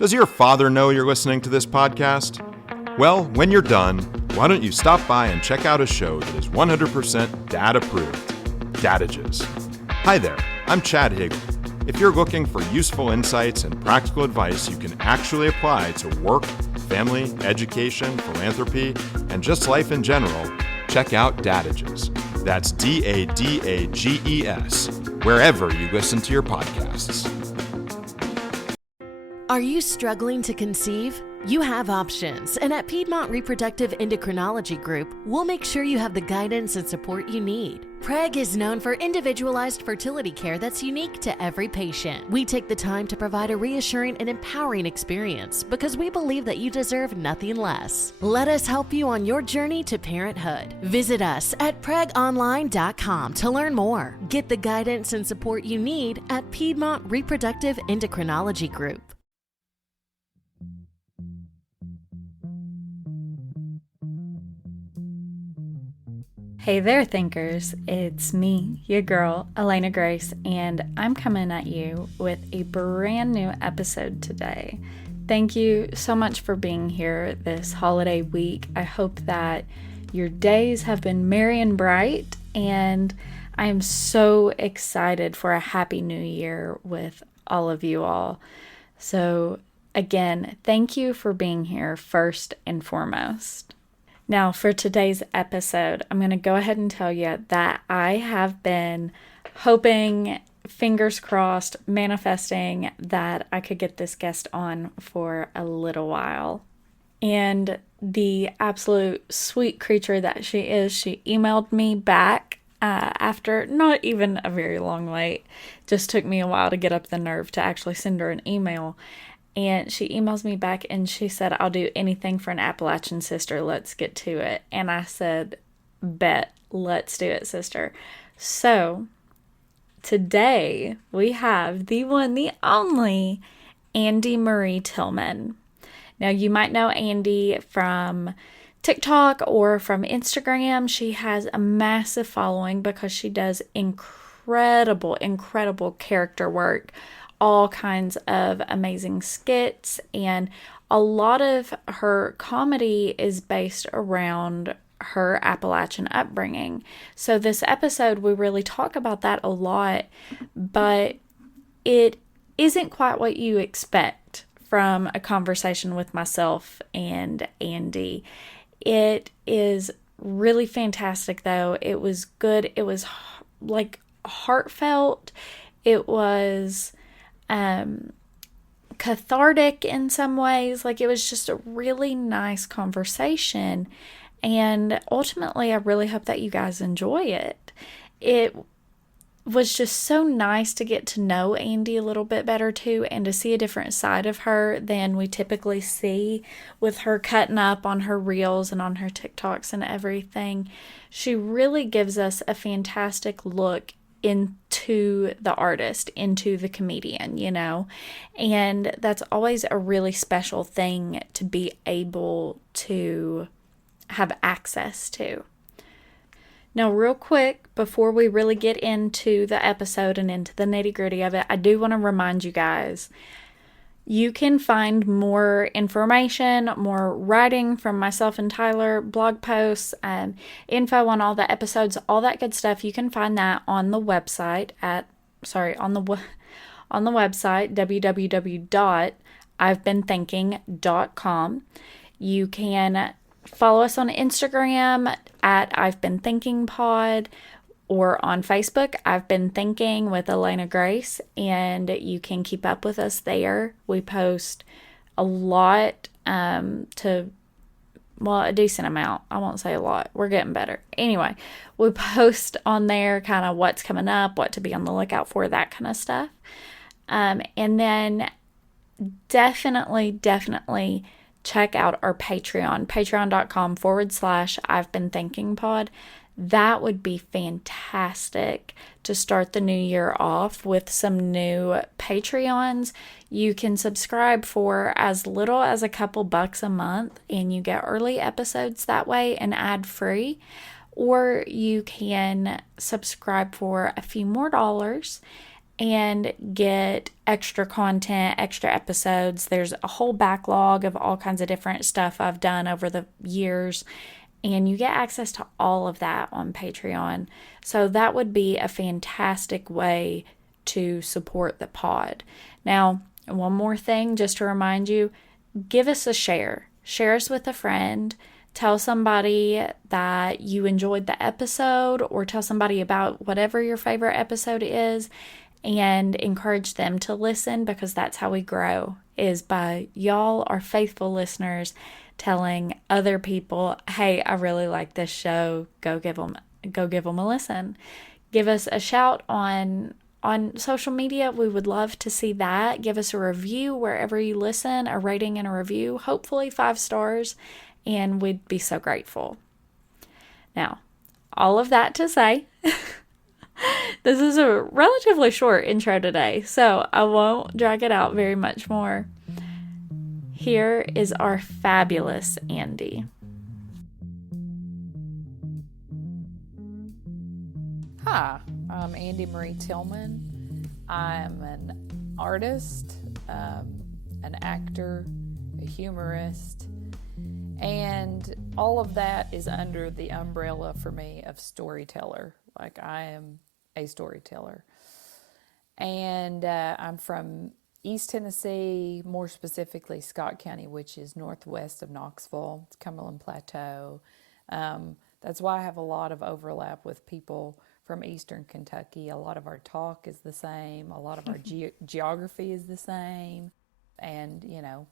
Does your father know you're listening to this podcast? Well, when you're done, why don't you stop by and check out a show that is 100% dad-approved, Dadages. Hi there, I'm Chad Higgle. If you're looking for useful insights and practical advice you can actually apply to work, family, education, philanthropy, and just life in general, check out Dadages. That's Dadages, wherever you listen to your podcasts. Are you struggling to conceive? You have options, and at Piedmont Reproductive Endocrinology Group, we'll make sure you have the guidance and support you need. PREG is known for individualized fertility care that's unique to every patient. We take the time to provide a reassuring and empowering experience because we believe that you deserve nothing less. Let us help you on your journey to parenthood. Visit us at pregonline.com to learn more. Get the guidance and support you need at Piedmont Reproductive Endocrinology Group. Hey there, thinkers. It's me, your girl, Elena Grace, and I'm coming at you with a brand new episode today. Thank you so much for being here this holiday week. I hope that your days have been merry and bright, and I am so excited for a happy new year with all of you all. So again, thank you for being here first and foremost. Now, for today's episode, I'm going to go ahead and tell you that I have been hoping, fingers crossed, manifesting that I could get this guest on for a little while. And the absolute sweet creature that she is, she emailed me back after not even a very long wait. Just took me a while to get up the nerve to actually send her an email. And she emails me back and she said, I'll do anything for an Appalachian sister. Let's get to it. And I said, bet, let's do it, sister. So today we have the one, the only Andi Marie Tillman. Now you might know Andi from TikTok or from Instagram. She has a massive following because she does incredible character work. All kinds of amazing skits, and a lot of her comedy is based around her Appalachian upbringing. So this episode, we really talk about that a lot, but it isn't quite what you expect from a conversation with myself and Andi. It is really fantastic, though. It was good. It was like heartfelt. It was cathartic in some ways. Like, it was just a really nice conversation, and ultimately I really hope that you guys enjoy it. It was just so nice to get to know Andi a little bit better too, and to see a different side of her than we typically see with her cutting up on her reels and on her TikToks and everything. She really gives us a fantastic look into the artist, into the comedian, you know, and that's always a really special thing to be able to have access to. Now, real quick, before we really get into the episode and into the nitty-gritty of it, I do want to remind you guys, you can find more information, more writing from myself and Tyler, blog posts, info on all the episodes, all that good stuff. You can find that on the website on the website, www.ivebenthinking.com. You can follow us on Instagram at I've Been Thinking Pod, or on Facebook, I've Been Thinking with Elena Grace, and you can keep up with us there. We post a lot a decent amount. I won't say a lot. We're getting better. Anyway, we post on there kind of what's coming up, what to be on the lookout for, that kind of stuff. And then definitely check out our Patreon, patreon.com/I've Been Thinking Pod. That would be fantastic to start the new year off with some new Patreons. You can subscribe for as little as a couple bucks a month, and you get early episodes that way and ad-free. Or you can subscribe for a few more dollars and get extra content, extra episodes. There's a whole backlog of all kinds of different stuff I've done over the years, and you get access to all of that on Patreon. So that would be a fantastic way to support the pod. Now, one more thing just to remind you, give us a share. Share us with a friend. Tell somebody that you enjoyed the episode, or tell somebody about whatever your favorite episode is, and encourage them to listen, because that's how we grow, is by y'all, our faithful listeners, telling other people, hey, I really like this show. Go give them a listen. Give us a shout on social media. We would love to see that. Give us a review wherever you listen, a rating and a review, hopefully 5 stars, and we'd be so grateful. Now, all of that to say, this is a relatively short intro today, so I won't drag it out very much more. Here is our fabulous Andi. Hi, I'm Andi Marie Tillman. I'm an artist, an actor, a humorist, and all of that is under the umbrella for me of storyteller. Like, I am a storyteller. And I'm from East Tennessee, more specifically Scott County, which is northwest of Knoxville. It's Cumberland Plateau. That's why I have a lot of overlap with people from Eastern Kentucky. A lot of our talk is the same. A lot of our geography is the same. And, you know,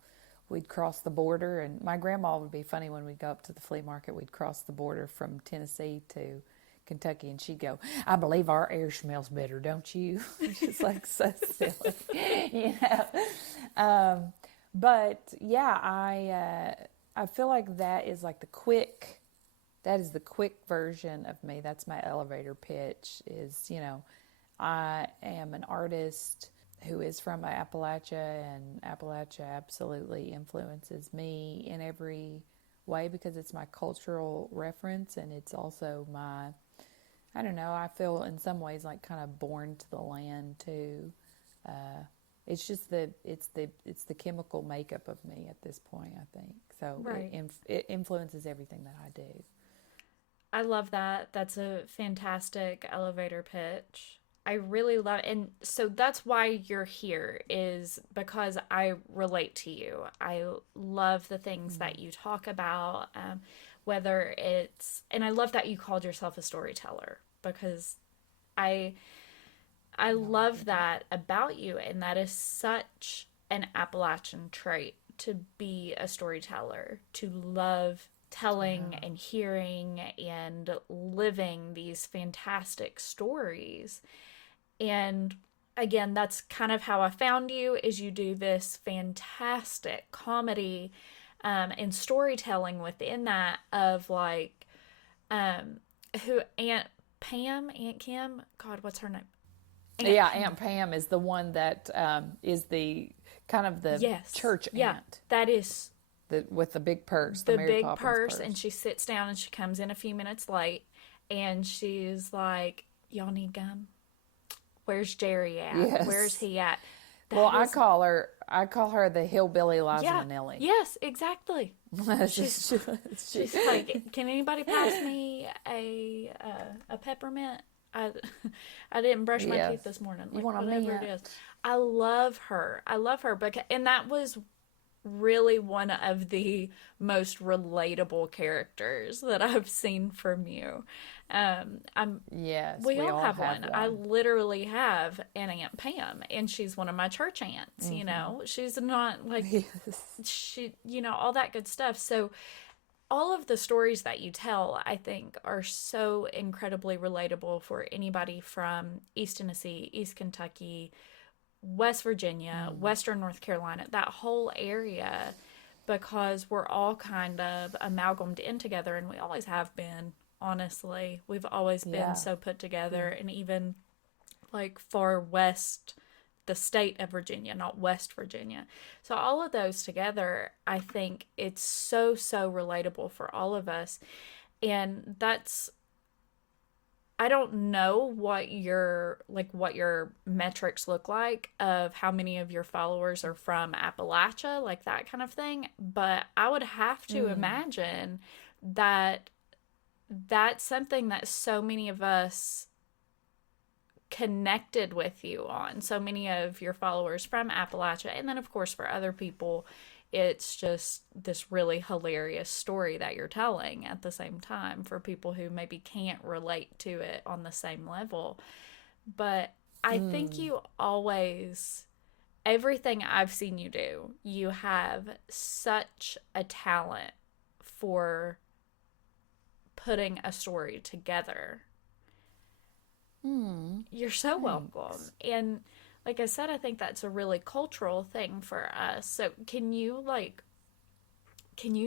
we'd cross the border. And my grandma would be funny when we'd go up to the flea market. We'd cross the border from Tennessee to Kentucky, and she'd go, I believe our air smells better, don't you? Just like so silly, you know. But yeah, I feel like that is the quick version of me. That's my elevator pitch is, you know, I am an artist who is from Appalachia, and Appalachia absolutely influences me in every way because it's my cultural reference, and it's also my, I don't know, I feel in some ways like kind of born to the land too. It's just it's the chemical makeup of me at this point, I think. So right. It influences everything that I do. I love that. That's a fantastic elevator pitch. I really love it. And so that's why you're here, is because I relate to you. I love the things that you talk about, whether it's, and I love that you called yourself a storyteller, because I love that about you, and that is such an Appalachian trait, to be a storyteller, to love telling and hearing and living these fantastic stories. And again, that's kind of how I found you, is you do this fantastic comedy and storytelling within that of like, who, Aunt Kim, God, what's her name? Aunt Pam is the one that is the kind of the church aunt. That is with the big purse, the Mary big Poppins purse, and she sits down and she comes in a few minutes late, and she's like, "Y'all need gum? Where's Jerry at? Yes. Where's he at?" I call her the hillbilly Liza Minnelli. Yes, exactly. she's like, "Can anybody pass me a peppermint? I didn't brush my teeth this morning." Like, you want whatever it is. I love her because, and that was really one of the most relatable characters that I've seen from you. We all have one. I literally have an Aunt Pam, and she's one of my church aunts. Mm-hmm. You know, she's not like she, you know, all that good stuff. So all of the stories that you tell, I think, are so incredibly relatable for anybody from East Tennessee, East Kentucky, West Virginia, Western North Carolina, that whole area, because we're all kind of amalgamated in together, and we always have been, honestly. We've always been so put together, and even like far west, the state of Virginia, not West Virginia. So all of those together, I think it's so relatable for all of us. And that's I don't know what your metrics look like of how many of your followers are from Appalachia, like that kind of thing. But I would have to imagine that that's something that so many of us connected with you on. So many of your followers from Appalachia. And then, of course, for other people, it's just this really hilarious story that you're telling at the same time for people who maybe can't relate to it on the same level. But I think you always, everything I've seen you do, you have such a talent for putting a story together. You're so welcome. And like I said, I think that's a really cultural thing for us. So can you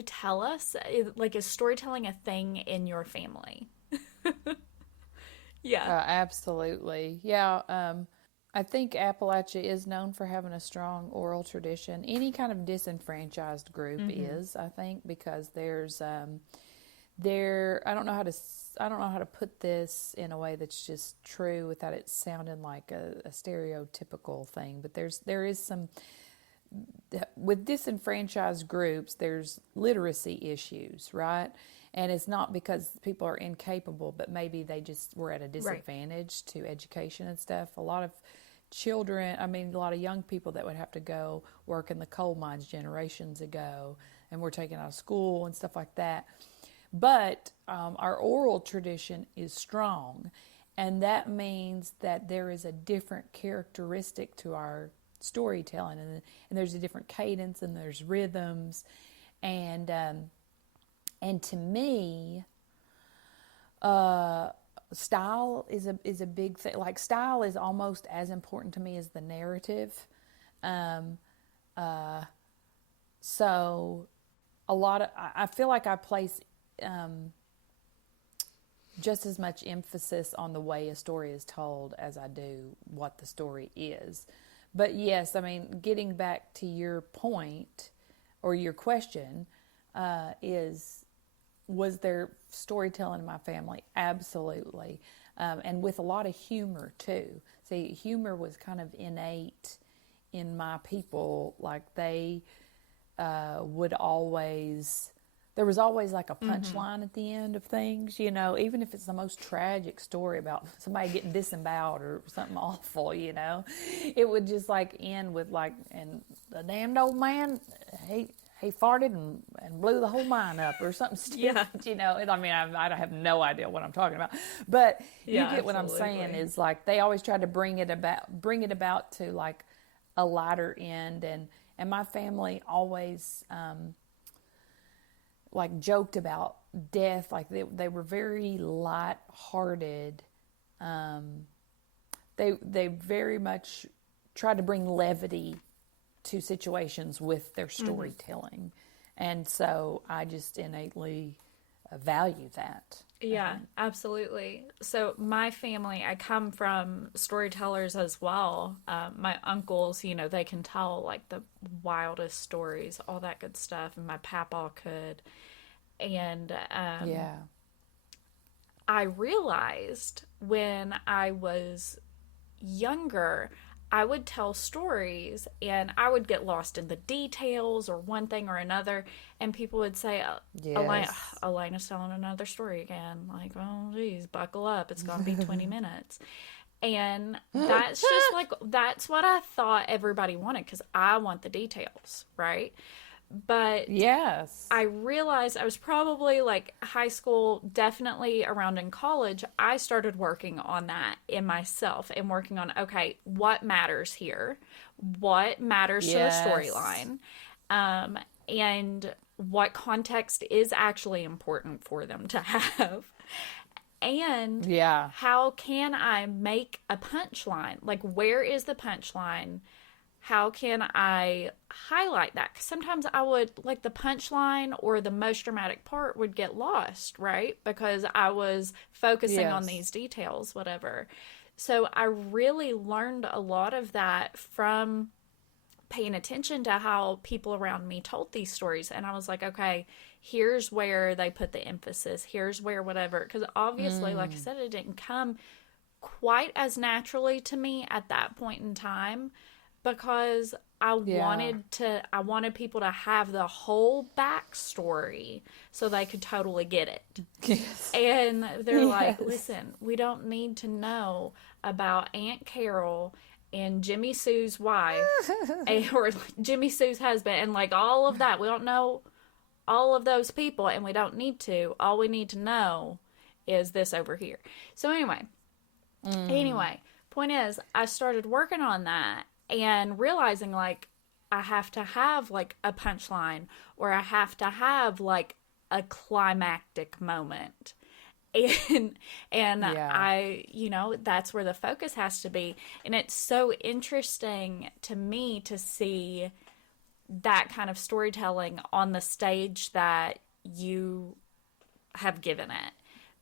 tell us, like, is storytelling a thing in your family? Yeah. Absolutely. Yeah. I think Appalachia is known for having a strong oral tradition. Any kind of disenfranchised group is, I think, because there's I don't know how to put this in a way that's just true without it sounding like a stereotypical thing, but there is some, with disenfranchised groups, there's literacy issues, right? And it's not because people are incapable, but maybe they just were at a disadvantage to education and stuff. A lot of children, a lot of young people that would have to go work in the coal mines generations ago and were taken out of school and stuff like that. But our oral tradition is strong, and that means that there is a different characteristic to our storytelling, and there's a different cadence, and there's rhythms, and to me, style is a big thing. Like, style is almost as important to me as the narrative. So I feel like I place just as much emphasis on the way a story is told as I do what the story is. But yes, getting back to your point or your question, was there storytelling in my family? Absolutely. And with a lot of humor too. See, humor was kind of innate in my people. Like, they would always... There was always like a punchline at the end of things, even if it's the most tragic story about somebody getting disemboweled or something awful, it would just like end with like, and the damned old man, he farted and blew the whole mine up or something stupid, I have no idea what I'm talking about, but you get what I'm saying is like, they always tried to bring it about to like a lighter end, and my family always, like, joked about death. Like, they were very light-hearted. They very much tried to bring levity to situations with their storytelling. And so I just innately value that. Yeah, absolutely. So my family, I come from storytellers as well. My uncles, they can tell like the wildest stories, all that good stuff. And my papa could. And I realized when I was younger, I would tell stories and I would get lost in the details or one thing or another. And people would say, Elena's telling another story again. Like, oh, geez, buckle up. It's going to be 20 minutes. And that's just like, that's what I thought everybody wanted, because I want the details, right? But yes, I realized I was probably like high school, definitely around in college. I started working on that in myself and working on, okay, what matters here? What matters to the storyline? And what context is actually important for them to have? And how can I make a punchline? Like, where is the punchline? How can I highlight that? Because sometimes I would, like, the punchline or the most dramatic part would get lost, right? Because I was focusing on these details, whatever. So I really learned a lot of that from paying attention to how people around me told these stories. And I was like, okay, here's where they put the emphasis. Here's where whatever. Because obviously, like I said, it didn't come quite as naturally to me at that point in time, because I wanted people to have the whole backstory so they could totally get it. Yes. And they're like, listen, we don't need to know about Aunt Carol and Jimmy Sue's wife or Jimmy Sue's husband and like all of that. We don't know all of those people, and we don't need to. All we need to know is this over here. So anyway, point is, I started working on that and realizing like I have to have like a punchline, or I have to have like a climactic moment. And I, that's where the focus has to be. And it's so interesting to me to see that kind of storytelling on the stage that you have given it.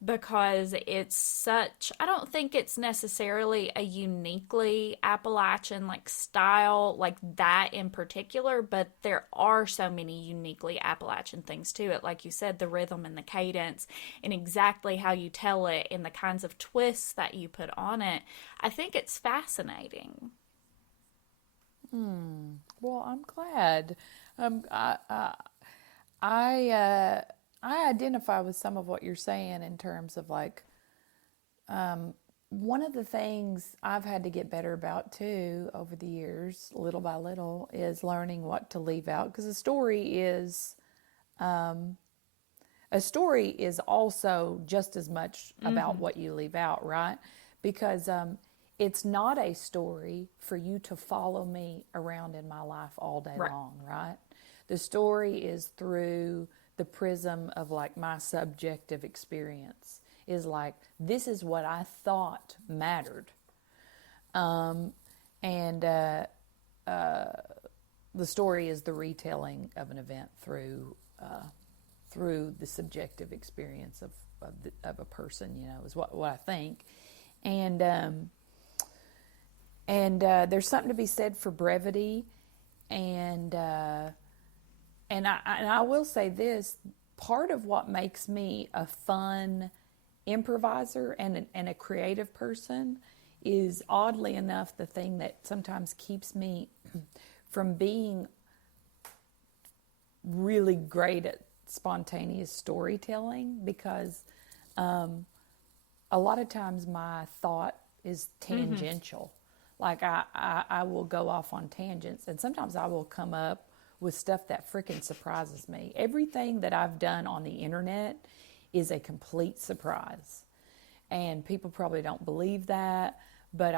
Because it's such, I don't think it's necessarily a uniquely Appalachian like style like that in particular, but there are so many uniquely Appalachian things to it. Like you said, the rhythm and the cadence and exactly how you tell it and the kinds of twists that you put on it. I think it's fascinating. Well, I'm glad. I identify with some of what you're saying in terms of like, one of the things I've had to get better about too over the years, little by little, is learning what to leave out. Because a story is also just as much about what you leave out, right? Because it's not a story for you to follow me around in my life all day long, right? The story is through the prism of like my subjective experience, is like, this is what I thought mattered. And the story is the retelling of an event through the subjective experience of a person, is what I think. And there's something to be said for brevity, and I will say this, part of what makes me a fun improviser and a creative person is, oddly enough, the thing that sometimes keeps me from being really great at spontaneous storytelling, because a lot of times my thought is tangential. Like I will go off on tangents, and sometimes I will come up with stuff that freaking surprises me. Everything that I've done on the internet is a complete surprise. And people probably don't believe that, but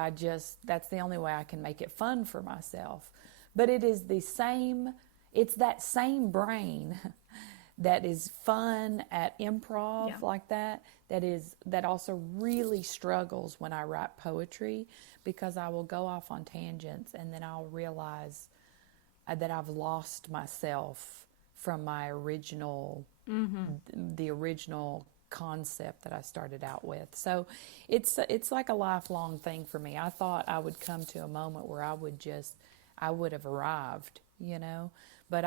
that's the only way I can make it fun for myself. But it is it's that same brain that is fun at improv like that also really struggles when I write poetry, because I will go off on tangents and then I'll realize that I've lost myself from my original, the original concept that I started out with. So it's like a lifelong thing for me. I thought I would come to a moment where I would have arrived, but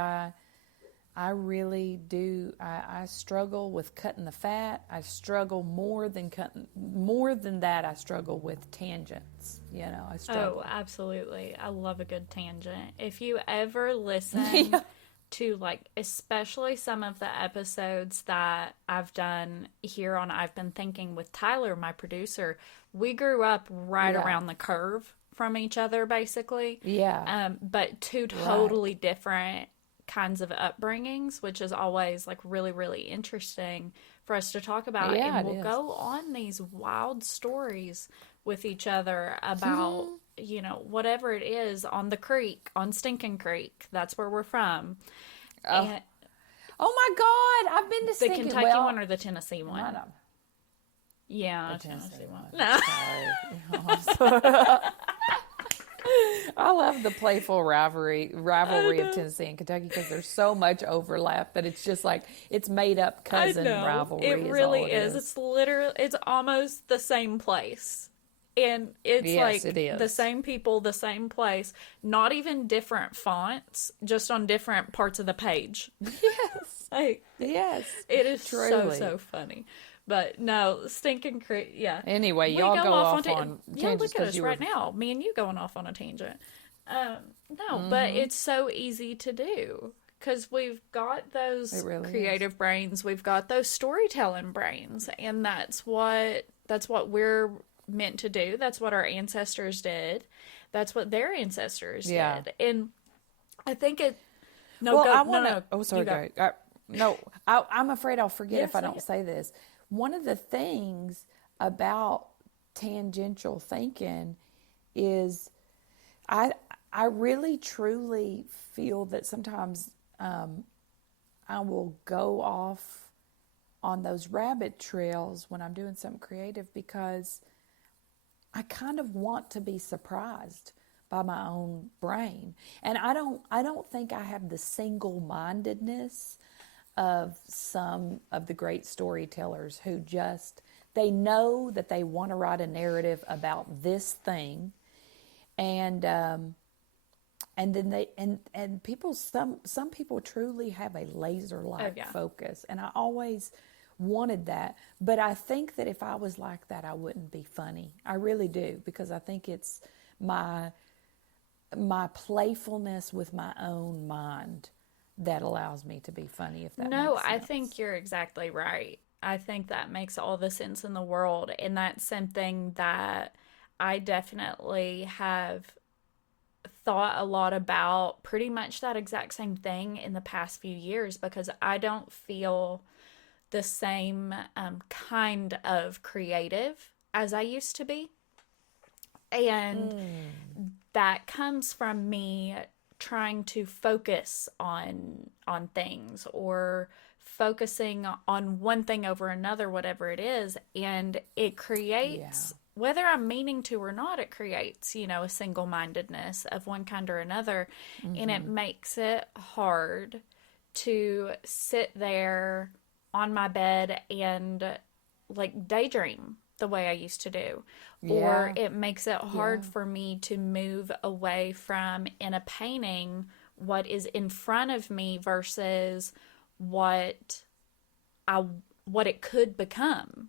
I really do. I struggle with cutting the fat. I struggle more than that. I struggle with tangents. I struggle. Oh, absolutely. I love a good tangent. If you ever listen to like, especially some of the episodes that I've done here on I've Been Thinking with Tyler, my producer, we grew up right around the curve from each other, basically. Yeah. But two totally different kinds of upbringings, which is always like really, really interesting for us to talk about. And we'll go on these wild stories with each other about, whatever it is on the creek, on Stinking Creek. That's where we're from. And oh my God, I've been to the Stinking. Kentucky one or the Tennessee one? None of them. Yeah, the Tennessee one. No. Sorry. I love the playful rivalry of Tennessee and Kentucky, because there's so much overlap that it's just like, it's made up cousin rivalry. It really is. It's literally, it's almost the same place. And it's Yes, like it is. the same people, the same place, not even different fonts, just on different parts of the page. Yes. Like, Yes. it is Truly. so funny. But no, stinking yeah. Anyway, We y'all go off ta- on yeah, tangents look at 'cause us you right were. now. Me and you going off on a tangent. No, but it's so easy to do because we've got those It really creative brains, we've got those storytelling brains, and that's what we're meant to do. That's what our ancestors did. That's what their ancestors Yeah. did. And I think it. No, Well, go. I No, want to. no. Oh, sorry, You go. Gary. No, I'm afraid I'll forget Yeah, if I say don't it. say this. One of the things about tangential thinking is I I really truly feel that sometimes I will go off on those rabbit trails when I'm doing something creative because I kind of want to be surprised by my own brain. And I don't think I have the single-mindedness of some of the great storytellers who just they know that they want to write a narrative about this thing, and then and people some people truly have a laser-like yeah. focus, and I always wanted that. But I think that if I was like that, I wouldn't be funny. I really do, because I think it's my playfulness with my own mind that allows me to be funny, if that No, makes I sense. think you're exactly right. I think that makes all the sense in the world. And that's something that I definitely have thought a lot about, pretty much that exact same thing in the past few years, because I don't feel the same kind of creative as I used to be. And that comes from me trying to focus on things, or focusing on one thing over another, whatever it is, and it creates, whether I'm meaning to or not, it creates, a single-mindedness of one kind or another, and it makes it hard to sit there on my bed and like daydream the way I used to do. Or Yeah. it makes it hard Yeah. for me to move away from, in a painting, what is in front of me versus what I what it could become,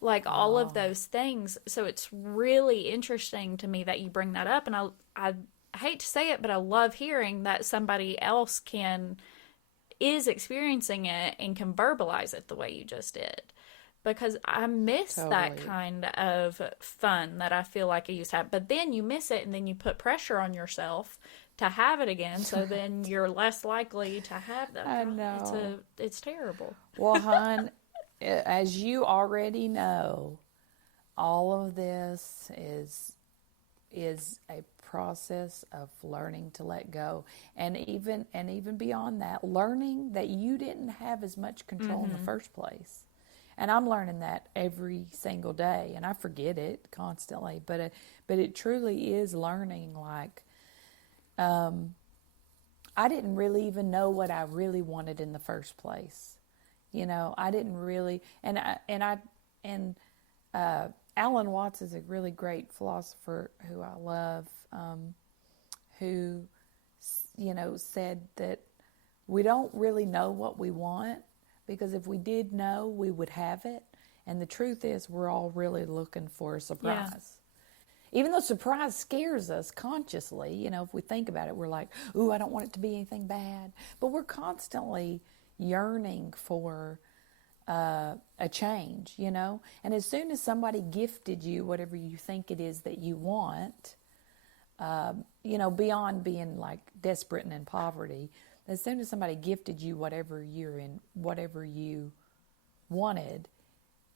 like all of those things. So it's really interesting to me that you bring that up, and I hate to say it, but I love hearing that somebody else is experiencing it and can verbalize it the way you just did. Because I miss that Totally. kind of fun that I feel like I used to have. But then you miss it, and then you put pressure on yourself to have it again. So then you're less likely to have that. I know. It's terrible. Well, hon, as you already know, all of this is a process of learning to let go, and even beyond that, learning that you didn't have as much control in the first place. And I'm learning that every single day, and I forget it constantly. But it truly is learning. Like, I didn't really even know what I really wanted in the first place. I didn't really, and Alan Watts is a really great philosopher who I love, who, said that we don't really know what we want, because if we did know, we would have it. And the truth is, we're all really looking for a surprise. Even though surprise scares us consciously, if we think about it, we're like, ooh, I don't want it to be anything bad. But we're constantly yearning for a change, And as soon as somebody gifted you whatever you think it is that you want, beyond being like desperate and in poverty, as soon as somebody gifted you whatever you wanted,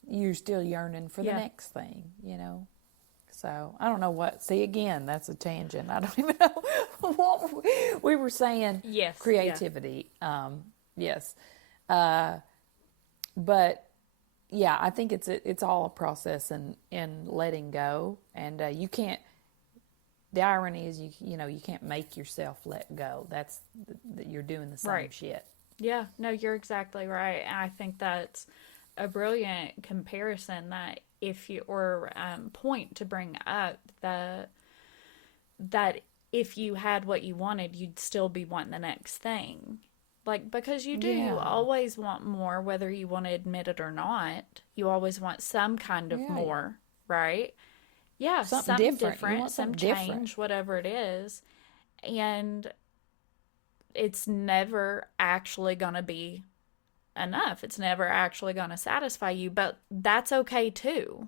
you're still yearning for the next thing, So I don't know what. See, again, that's a tangent. I don't even know what we were saying. Yes, Creativity. Yes. But yeah, I think it's all a process in letting go, and you can't. The irony is, you can't make yourself let go. That's you're doing the same shit. Yeah, no, you're exactly right. And I think that's a brilliant comparison, that point to bring up that if you had what you wanted, you'd still be wanting the next thing. Like, because you do, you always want more, whether you want to admit it or not. You always want some kind of more, right? Yeah, something different, some change, whatever it is. And it's never actually going to be enough. It's never actually going to satisfy you, but that's okay too.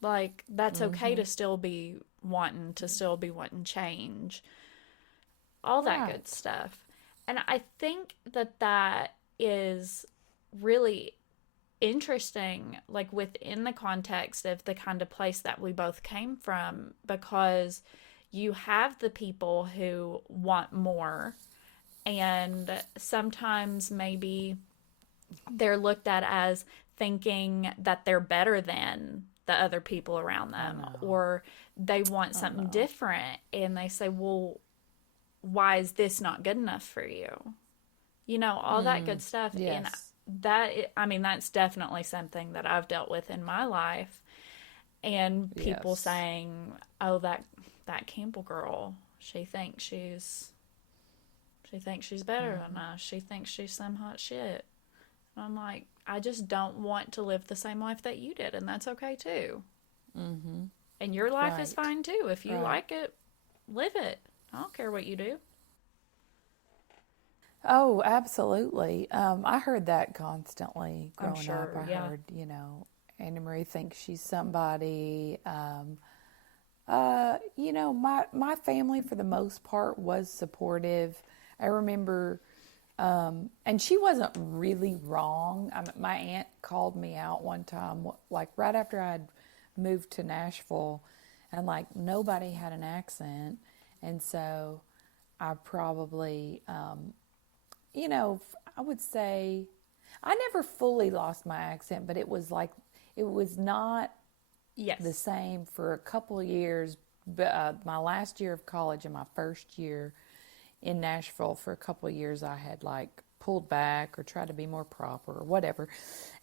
Like, that's okay to still be wanting change. All that good stuff. And I think that is really interesting, like within the context of the kind of place that we both came from, because you have the people who want more, and sometimes maybe they're looked at as thinking that they're better than the other people around them, or they want something different, and they say, well, why is this not good enough for you? You know, all that good stuff. Yes. And that's definitely something that I've dealt with in my life. And people saying, oh, that Campbell girl, she thinks she's better than us. She thinks she's some hot shit. And I'm like, I just don't want to live the same life that you did, and that's okay too. Mm-hmm. And your life is fine too. If you like it, live it. I don't care what you do. Oh, absolutely. I heard that constantly growing up. I heard, Anna Marie thinks she's somebody. My family for the most part was supportive. I remember, and she wasn't really wrong. My aunt called me out one time, like right after I'd moved to Nashville, and like nobody had an accent. And so I probably, I would say I never fully lost my accent, but it was not the same for a couple of years. My last year of college and my first year in Nashville, for a couple of years, I had like pulled back or tried to be more proper or whatever.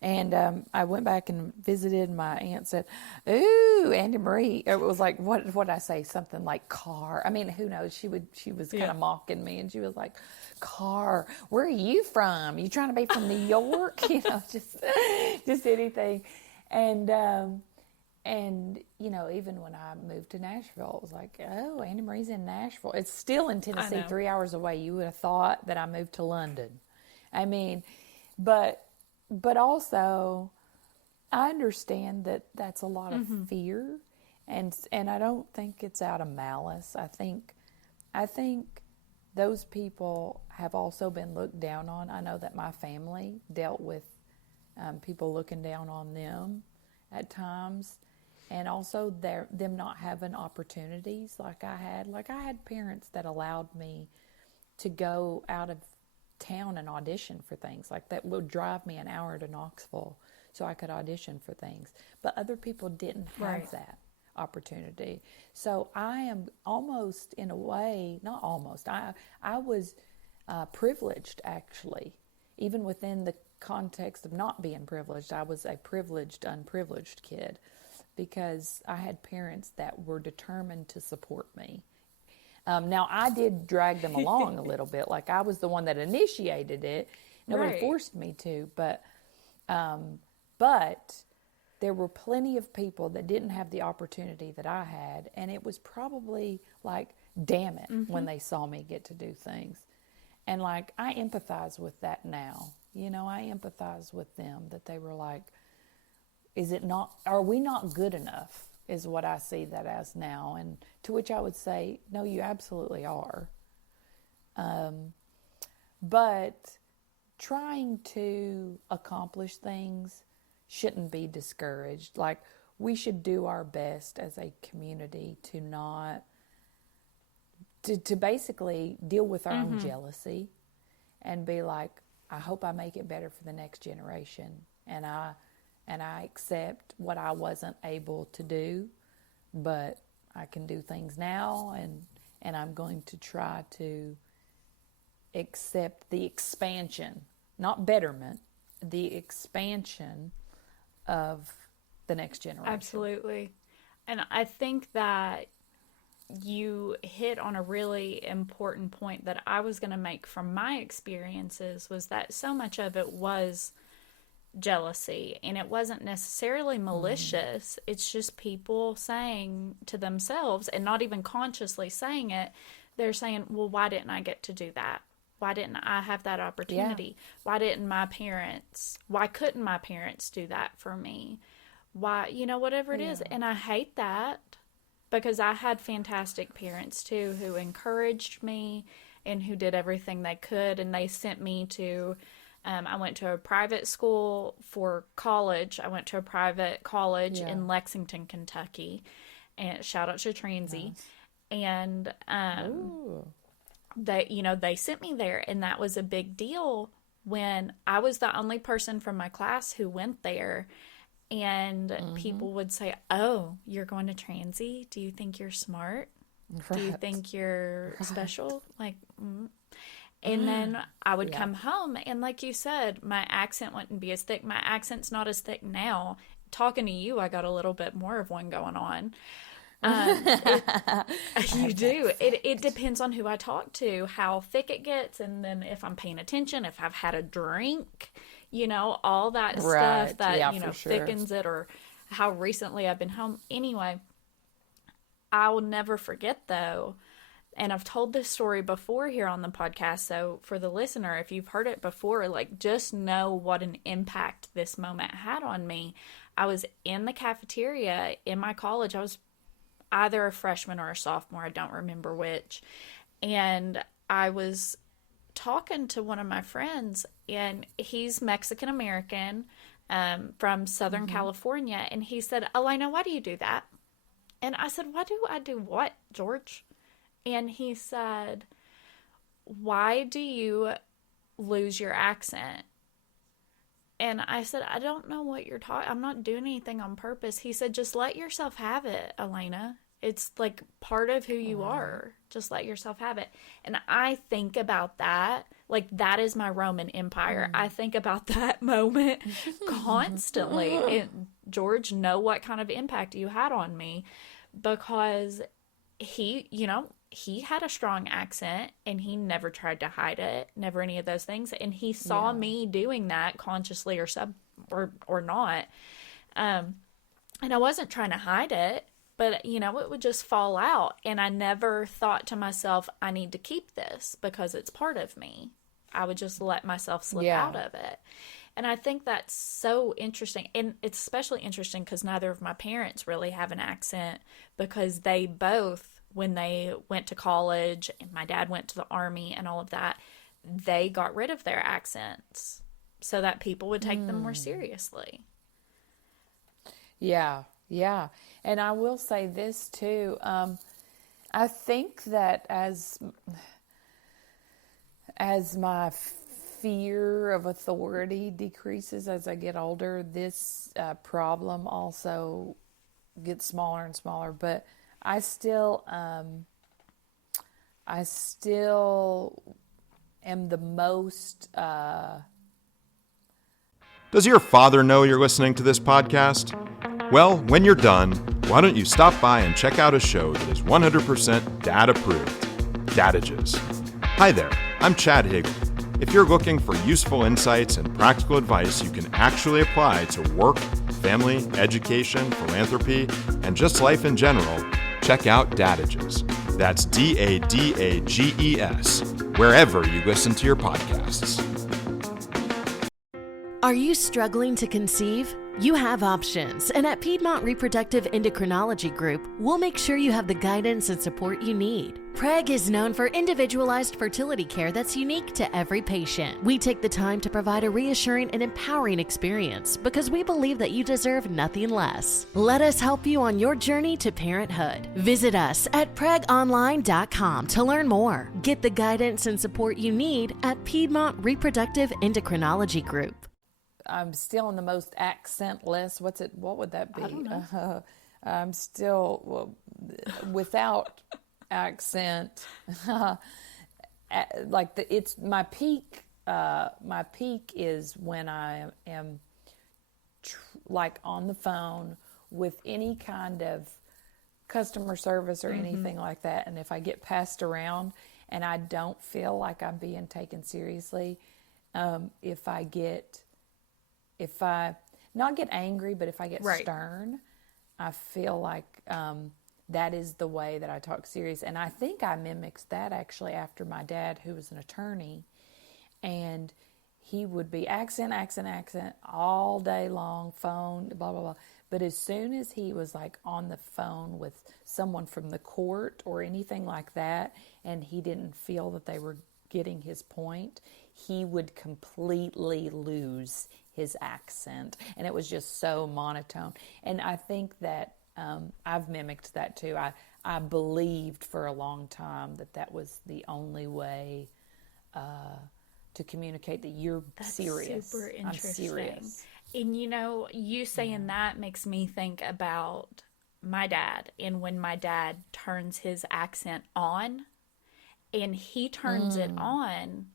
And I went back and visited. My aunt said, "Ooh, Andi Marie." It was like, what did I say? Something like car. I mean, who knows? She was kind of mocking me, and she was like, "Car, where are you from? You trying to be from New York?" Just anything. And even when I moved to Nashville, it was like, oh, Andi Marie's in Nashville. It's still in Tennessee, 3 hours away. You would have thought that I moved to London. I mean, but also, I understand that that's a lot of fear, and I don't think it's out of malice. I think those people have also been looked down on. I know that my family dealt with people looking down on them at times, and also them not having opportunities like I had. Like, I had parents that allowed me to go out of town and audition for things. Like, that would drive me an hour to Knoxville so I could audition for things. But other people didn't have that opportunity. So I am almost, in a way, not almost, I was privileged, actually. Even within the context of not being privileged, I was a privileged, unprivileged kid, because I had parents that were determined to support me. Now, I did drag them along a little bit. Like, I was the one that initiated it. Nobody forced me to, but there were plenty of people that didn't have the opportunity that I had, and it was probably like, damn it, when they saw me get to do things. And like, I empathize with that now. I empathize with them, that they were like, are we not good enough, is what I see that as now. And to which I would say, no, you absolutely are. But trying to accomplish things shouldn't be discouraged. Like, we should do our best as a community to not, to basically deal with our own jealousy and be like, I hope I make it better for the next generation. And I accept what I wasn't able to do, but I can do things now, and I'm going to try to accept the expansion, not betterment, the expansion of the next generation. Absolutely. And I think that you hit on a really important point that I was going to make from my experiences, was that so much of it was jealousy, and it wasn't necessarily malicious. It's just people saying to themselves, and not even consciously saying it, they're saying, well, why didn't I get to do that? Why didn't I have that opportunity? Why couldn't my parents do that for me? Why, whatever it is. And I hate that, because I had fantastic parents too, who encouraged me and who did everything they could. And they sent me to, I went to a private school for college. I went to a private college in Lexington, Kentucky, and shout out to Transy. Nice. And they sent me there, and that was a big deal when I was the only person from my class who went there. And people would say, oh, you're going to Transy? Do you think you're smart? Right. Do you think you're special? And then I would come home, and like you said, my accent wouldn't be as thick. My accent's not as thick now. Talking to you, I got a little bit more of one going on. You do. It depends on who I talk to, how thick it gets, and then if I'm paying attention, if I've had a drink, all that stuff that, thickens it, or how recently I've been home. Anyway, I will never forget, though, and I've told this story before here on the podcast, so for the listener, if you've heard it before, just know what an impact this moment had on me. I was in the cafeteria in my college. I was either a freshman or a sophomore, I don't remember which, and I was talking to one of my friends, and he's Mexican American, from Southern California, and he said, Elena, why do you do that? And I said, why do I do what, George? And he said, why do you lose your accent? And I said, I don't know what you're talking. I'm not doing anything on purpose. He said, just let yourself have it, Elena. It's part of who you are. Just let yourself have it. And I think about that. That is my Roman Empire. I think about that moment constantly. And George, know what kind of impact you had on me, because he had a strong accent, and he never tried to hide it, never any of those things. And he saw me doing that consciously or not. And I wasn't trying to hide it, but it would just fall out. And I never thought to myself, I need to keep this because it's part of me. I would just let myself slip out of it. And I think that's so interesting. And it's especially interesting because neither of my parents really have an accent, because they both, when they went to college and my dad went to the Army and all of that, they got rid of their accents so that people would take them more seriously. Yeah. And I will say this too. I think that as my fear of authority decreases as I get older, this problem also gets smaller and smaller. But I still am the most. Does your father know you're listening to this podcast? Well, when you're done, why don't you stop by and check out a show that is 100% dad approved, Dadages. Hi there, I'm Chad Higgle. If you're looking for useful insights and practical advice you can actually apply to work, family, education, philanthropy, and just life in general, check out Dadages. That's Dadages, wherever you listen to your podcasts. Are you struggling to conceive? You have options, and at Piedmont Reproductive Endocrinology Group, we'll make sure you have the guidance and support you need. PREG is known for individualized fertility care that's unique to every patient. We take the time to provide a reassuring and empowering experience because we believe that you deserve nothing less. Let us help you on your journey to parenthood. Visit us at pregonline.com to learn more. Get the guidance and support you need at Piedmont Reproductive Endocrinology Group. I'm still in the most accentless. What would that be? I don't know. I'm still without accent. It's my peak. My peak is when I am like on the phone with any kind of customer service or anything like that, and if I get passed around and I don't feel like I'm being taken seriously, if I not get angry, but if I get stern, I feel like that is the way that I talk serious. And I think I mimicked that actually after my dad, who was an attorney, and he would be accent all day long, phone, blah, blah, blah. But as soon as he was like on the phone with someone from the court or anything like that, and he didn't feel that they were getting his point, he would completely lose his accent. And it was just so monotone. And I think that I've mimicked that too. I believed for a long time that was the only way to communicate that you're serious. Super interesting. I'm serious. And you saying that makes me think about my dad, and when my dad turns his accent on, and he turns it on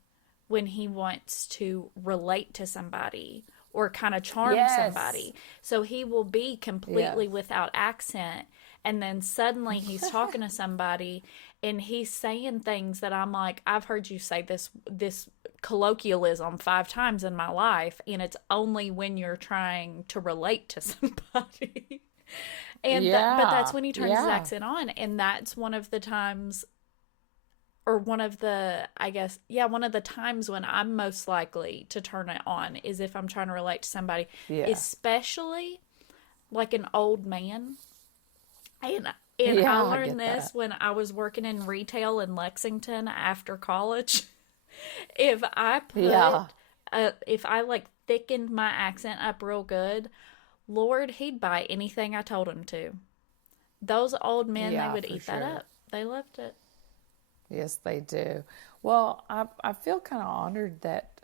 when he wants to relate to somebody or kind of charm somebody. So he will be completely without accent, and then suddenly he's talking to somebody and he's saying things that I'm like, I've heard you say this colloquialism 5 times in my life, and it's only when you're trying to relate to somebody. And but that's when he turns his accent on, and that's one of the times, or one of the times when I'm most likely to turn it on is if I'm trying to relate to somebody, especially like an old man. And I learned this when I was working in retail in Lexington after college. If I thickened my accent up real good, Lord, he'd buy anything I told him to. Those old men, they would eat that up. They loved it. Yes, they do. Well, I feel kind of honored that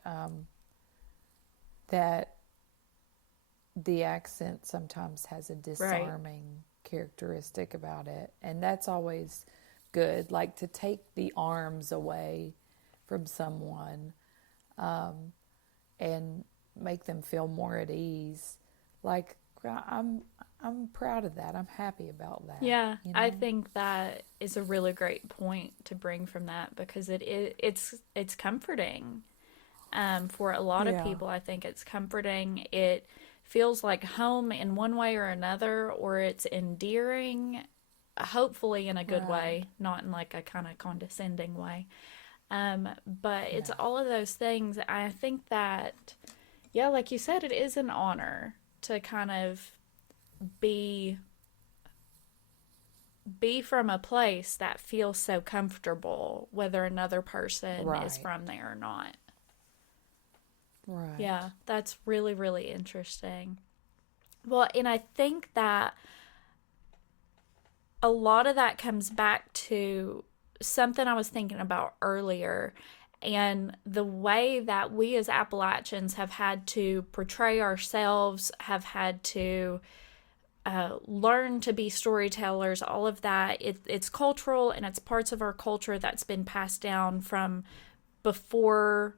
that the accent sometimes has a disarming characteristic about it, and that's always good. Like to take the arms away from someone, and make them feel more at ease. Like I'm proud of that. I'm happy about that. Yeah, I think that is a really great point to bring from that, because it's comforting. For a lot of people, I think it's comforting. It feels like home in one way or another, or it's endearing, hopefully in a good way, not in like a kind of condescending way. But it's all of those things. I think that, like you said, it is an honor to kind of be from a place that feels so comfortable, whether another person is from there or not. Right. Yeah, that's really, really interesting. Well, and I think that a lot of that comes back to something I was thinking about earlier, and the way that we as Appalachians have had to portray ourselves, have had to learn to be storytellers, all of that. It's cultural, and it's parts of our culture that's been passed down from before,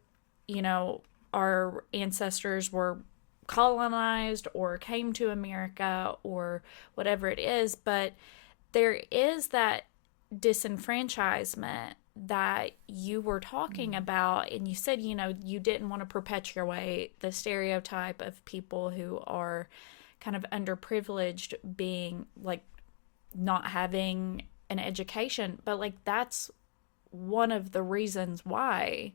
our ancestors were colonized or came to America or whatever it is. But there is that disenfranchisement that you were talking about, and you said, you didn't want to perpetuate the stereotype of people who are kind of underprivileged being like not having an education, but like that's one of the reasons why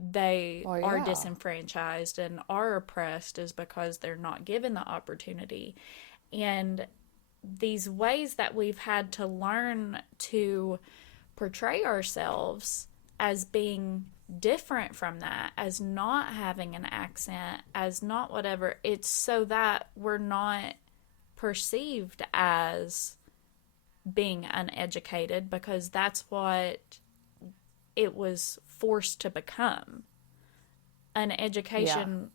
they are disenfranchised and are oppressed, is because they're not given the opportunity. And these ways that we've had to learn to portray ourselves as being different from that, as not having an accent, as not whatever, it's so that we're not perceived as being uneducated, because that's what it was forced to become. An education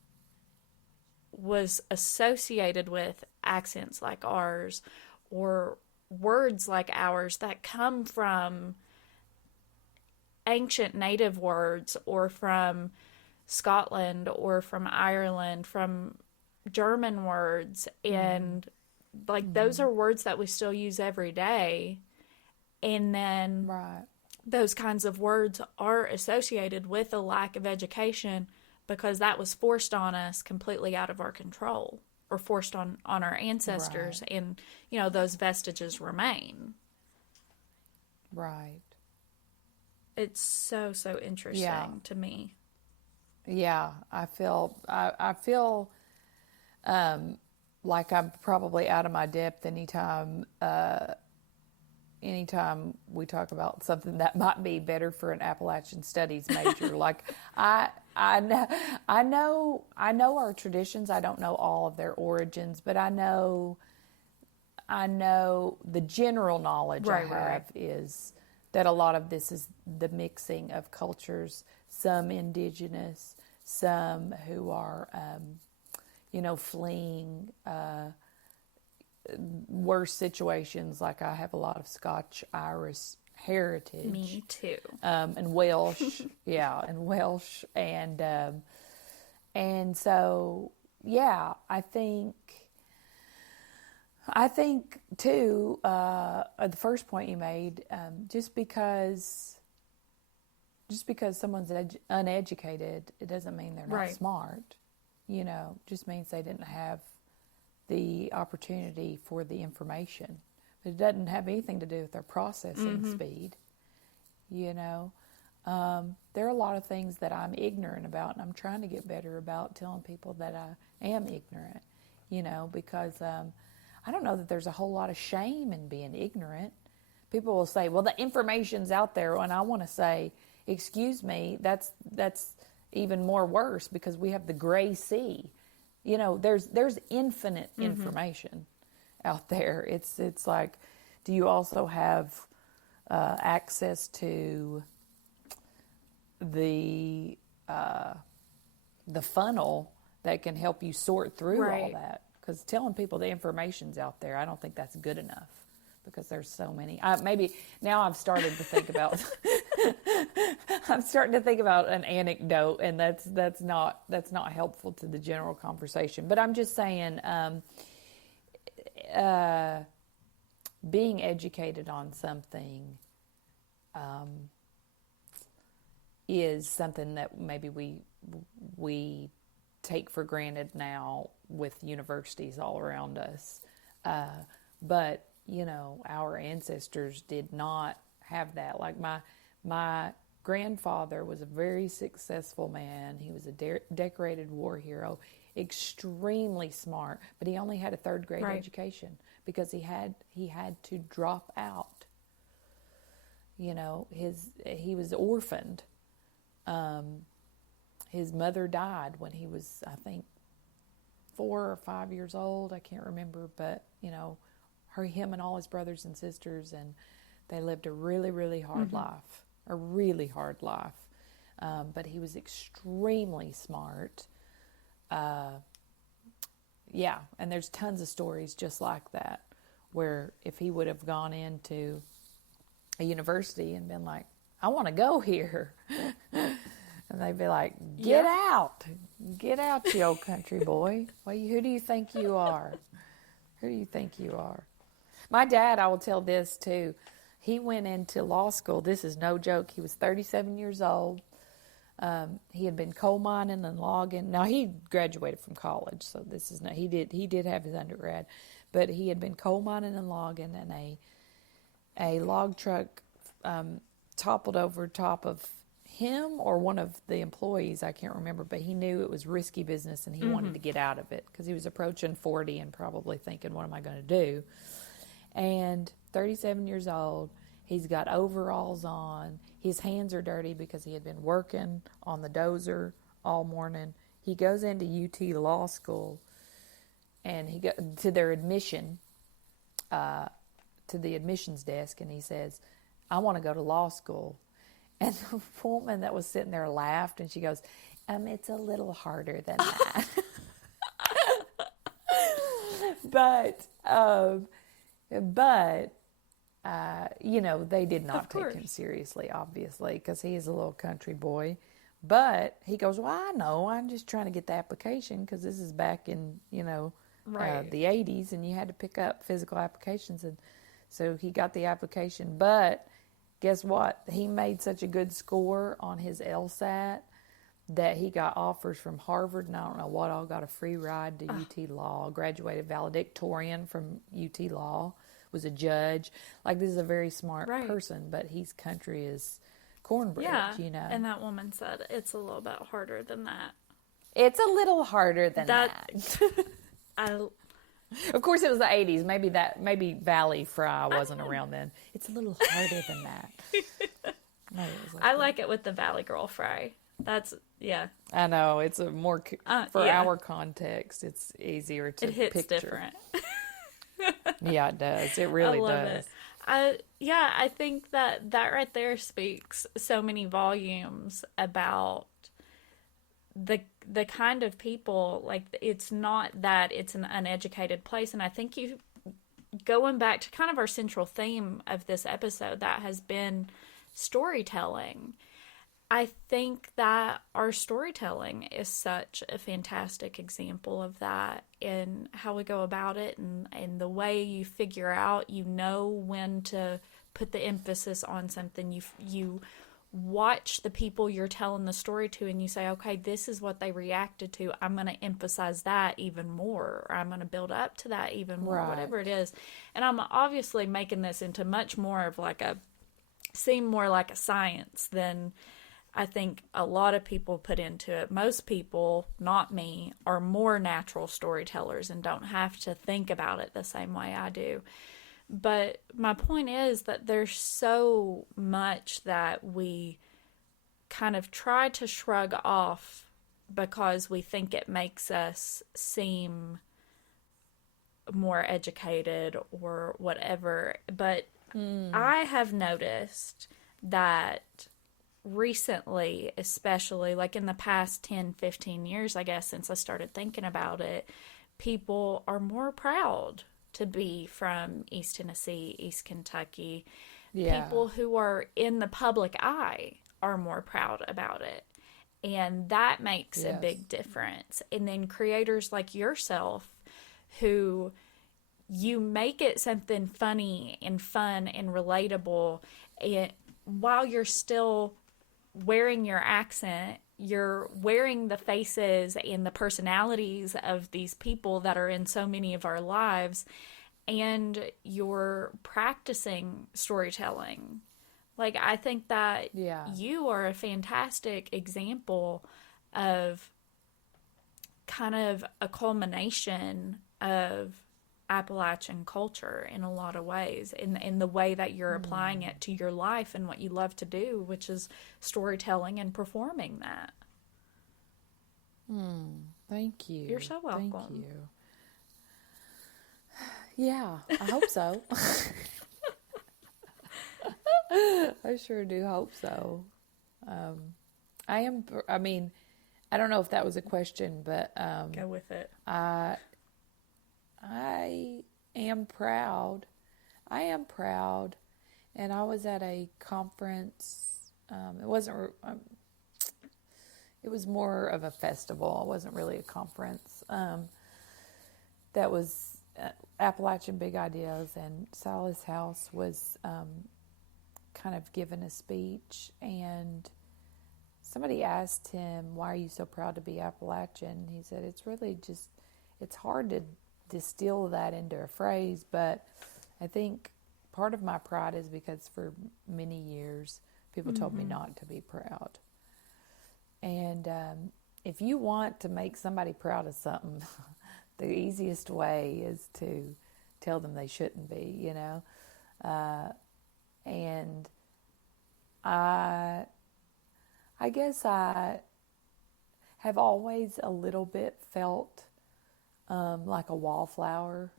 was associated with accents like ours, or words like ours that come from ancient native words, or from Scotland, or from Ireland, from German words, and like those are words that we still use every day. And then Right. those kinds of words are associated with a lack of education because that was forced on us completely out of our control, or forced on our ancestors. Right. And, those vestiges remain. Right. It's so interesting to me. Yeah, I feel like I'm probably out of my depth anytime we talk about something that might be better for an Appalachian Studies major. Like I know our traditions. I don't know all of their origins, but I know the general knowledge I have is that a lot of this is the mixing of cultures, some indigenous, some who are, fleeing worse situations. Like I have a lot of Scotch-Irish heritage. Me too. And Welsh, and Welsh. And so, yeah, I think too, the first point you made, just because someone's uneducated, it doesn't mean they're not smart. Just means they didn't have the opportunity for the information. But it doesn't have anything to do with their processing speed. There are a lot of things that I'm ignorant about, and I'm trying to get better about telling people that I am ignorant, because I don't know that there's a whole lot of shame in being ignorant. People will say, well, the information's out there, and I want to say, excuse me, that's even more worse, because we have the gray sea. There's infinite information out there. It's like, do you also have access to the funnel that can help you sort through all that? Because telling people the information's out there, I don't think that's good enough, because there's so many. Maybe now I've started to think about. I'm starting to think about an anecdote, and that's not helpful to the general conversation. But I'm just saying, being educated on something is something that maybe we take for granted now with universities all around us. But, our ancestors did not have that. Like my grandfather was a very successful man. He was a decorated war hero, extremely smart, but he only had a third grade education because he had to drop out. He was orphaned. His mother died when he was, I think, 4 or 5 years old. I can't remember, but him and all his brothers and sisters, and they lived a really, really hard life. But he was extremely smart. And there's tons of stories just like that, where if he would have gone into a university and been like, I want to go here. And they'd be like, get out, you old country boy. Well, who do you think you are? My dad, I will tell this too. He went into law school. This is no joke. He was 37 years old. He had been coal mining and logging. Now, he graduated from college, so this is not. He did have his undergrad, but he had been coal mining and logging, and a log truck toppled over top of him or one of the employees. I can't remember, but he knew it was risky business, and he wanted to get out of it because he was approaching 40 and probably thinking, what am I going to do? And 37 years old, he's got overalls on. His hands are dirty because he had been working on the dozer all morning. He goes into UT Law School, and he got to their admission, to the admissions desk, and he says, I want to go to law school. And the woman that was sitting there laughed, and she goes, it's a little harder than that. But they did not take him seriously, obviously, because he is a little country boy. But he goes, well, I know. I'm just trying to get the application because this is back in, Right. the 80s, and you had to pick up physical applications. And so he got the application. But guess what? He made such a good score on his LSAT that he got offers from Harvard, and I don't know what all, got a free ride to UT Law, graduated valedictorian from UT Law, was a judge. Like, this is a very smart person, but his country is cornbread, And that woman said it's a little bit harder than that. It's a little harder than that. Of course, it was the 80s. Maybe Valley Fry wasn't around then. It's a little harder than that. I like it with the Valley Girl fry. That's, I know. It's a more, for our context, it's easier to picture. It hits different. Yeah, it does. It really does. I think that right there speaks so many volumes about the kind of people, like, it's not that it's an uneducated place. And I think going back to kind of our central theme of this episode, that has been storytelling. I think that our storytelling is such a fantastic example of that in how we go about it, and the way you figure out, when to put the emphasis on something. You watch the people you're telling the story to, and you say, okay, this is what they reacted to. I'm going to emphasize that even more, or I'm going to build up to that even more, whatever it is. And I'm obviously making this into much more of seem more like a science than I think a lot of people put into it. Most people, not me, are more natural storytellers and don't have to think about it the same way I do. But my point is that there's so much that we kind of try to shrug off because we think it makes us seem more educated or whatever. But I have noticed that recently, especially like in the past 10, 15 years, I guess, since I started thinking about it, people are more proud to be from East Tennessee, East Kentucky. People who are in the public eye are more proud about it. And that makes a big difference. And then creators like yourself, who you make it something funny and fun and relatable, and while you're still wearing your accent, you're wearing the faces and the personalities of these people that are in so many of our lives, and you're practicing storytelling. Like, I think that you are a fantastic example of kind of a culmination of Appalachian culture in a lot of ways, in the way that you're applying it to your life and what you love to do, which is storytelling and performing that. Thank you. You're so welcome. Thank you. Yeah, I hope so. I sure do hope so. I don't know if that was a question, but go with it. I am proud. And I was at a conference. It was more of a festival. It wasn't really a conference. That was Appalachian Big Ideas, and Silas House was kind of giving a speech, and somebody asked him, why are you so proud to be Appalachian? He said, it's hard to distill that into a phrase, but I think part of my pride is because for many years people told me not to be proud. And if you want to make somebody proud of something, the easiest way is to tell them they shouldn't be, and I guess I have always a little bit felt like a wallflower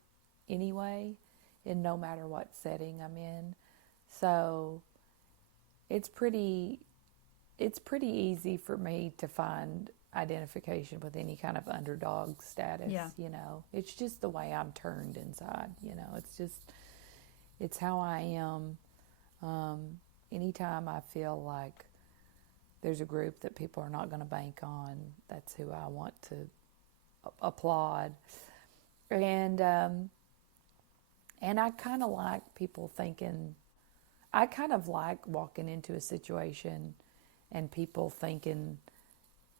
anyway, in no matter what setting I'm in. So it's pretty easy for me to find identification with any kind of underdog status. It's just the way I'm turned inside. It's how I am. Anytime I feel like there's a group that people are not going to bank on. That's who I want to applaud. And I kind of like people thinking, I kind of like walking into a situation and people thinking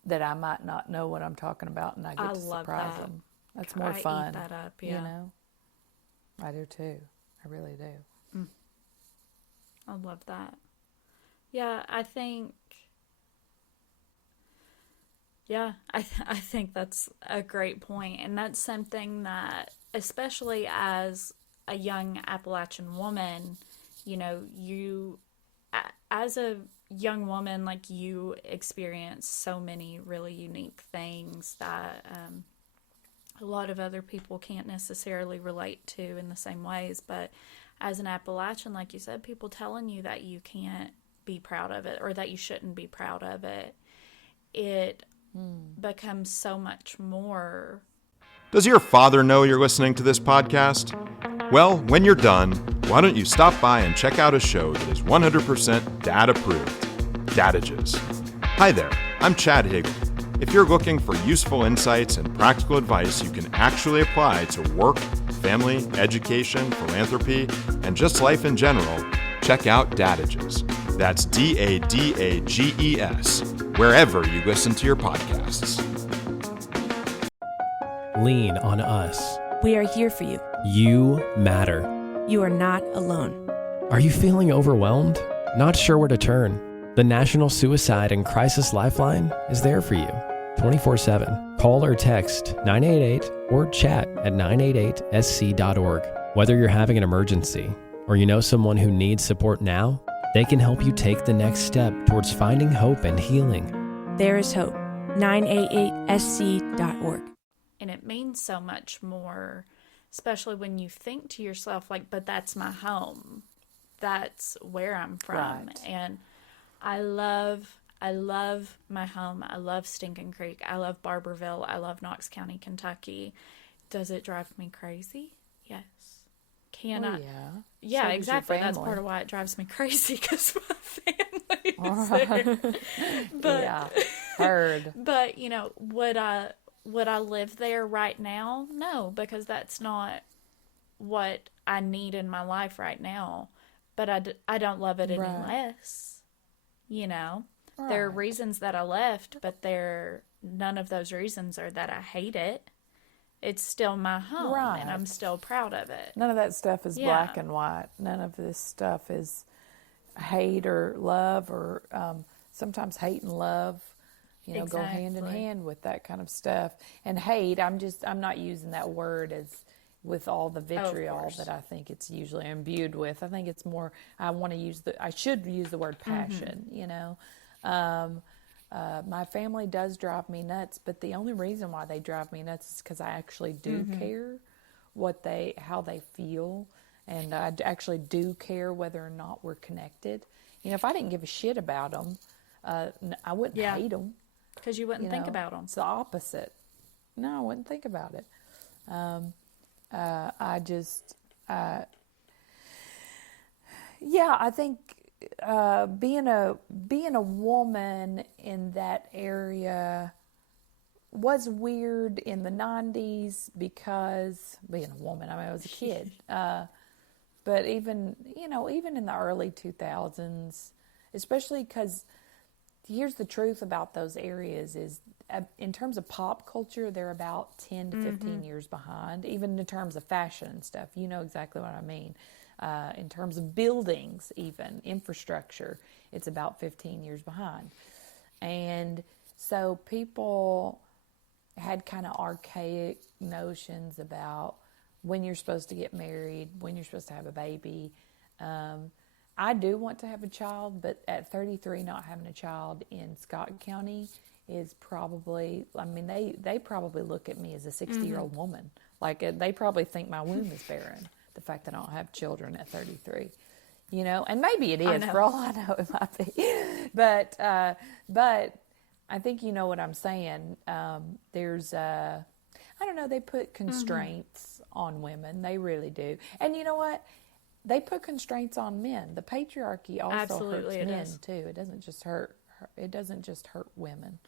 that I might not know what I'm talking about, and I get to surprise them. That's more fun. Eat that up, You know? I do too. I really do. I love that. Yeah, I think that's a great point. And that's something that, especially as a young Appalachian woman, you know, as a young woman, like, you experience so many really unique things that a lot of other people can't necessarily relate to in the same ways. But as an Appalachian, like you said, people telling you that you can't be proud of it or that you shouldn't be proud of it, it becomes so much more. Does your father know you're listening to this podcast? Well, when you're done, why don't you stop by and check out a show that is 100% dad approved, Dadages. Hi there, I'm Chad Higgle. If you're looking for useful insights and practical advice you can actually apply to work, family, education, philanthropy, and just life in general, check out Dadages. That's DADAGES, wherever you listen to your podcasts. Lean on us. We are here for you. You matter. You are not alone. Are you feeling overwhelmed? Not sure where to turn? The National Suicide and Crisis Lifeline is there for you 24/7. Call or text 988 or chat at 988sc.org. Whether you're having an emergency or you know someone who needs support now, they can help you take the next step towards finding hope and healing. There is hope. 988sc.org. And it means so much more, especially when you think to yourself, like, but that's my home. That's where I'm from. Right. And I love my home. I love Stinking Creek. I love Barberville. I love Knox County, Kentucky. Does it drive me crazy? Yes. Can I? Yeah. Yeah, So does your exactly. That's family. part of why it drives me crazy, because my family is there. But, Yeah. Heard. but, you know, would I live there right now? No, because that's not what I need in my life right now. But I don't love it any Right. less. You know, there are Right. reasons that I left, but none of those reasons are that I hate it. It's still my home, and I'm Right. still proud of it. None of that stuff is Yeah. black and white. None of this stuff is hate or love, or sometimes hate and love, you know, go hand in Exactly. hand with that kind of stuff. And hate, I'm not using that word as with all the vitriol course. that I think it's usually imbued with. I think it's more, I should use the word passion, you know. My family does drive me nuts, but the only reason why they drive me nuts is because I actually do care how they feel, and I actually do care whether or not we're connected. You know, if I didn't give a shit about them, I wouldn't Yeah. hate them. Because you wouldn't think know. about them. It's the opposite. No, I wouldn't think about it. I think being a woman in that area was weird in the 90s because being a woman, I mean, I was a kid. But even in the early 2000s, especially because here's the truth about those areas is in terms of pop culture, they're about 10 to 15 years behind, even in terms of fashion and stuff. You know exactly what I mean. In terms of buildings, even infrastructure, it's about 15 years behind. And so people had kind of archaic notions about when you're supposed to get married, when you're supposed to have a baby. I do want to have a child, but at 33, not having a child in Scott County is probably, I mean, they probably look at me as a 60-year-old woman. Like, they probably think my womb is barren, the fact that I don't have children at 33. You know, and maybe it is, for all I know, it might be. But I think you know what I'm saying. There's, I don't know, they put constraints on women. They really do. And you know what? They put constraints on men. The patriarchy also Absolutely, hurts it men is. too. It doesn't just hurt hurt women.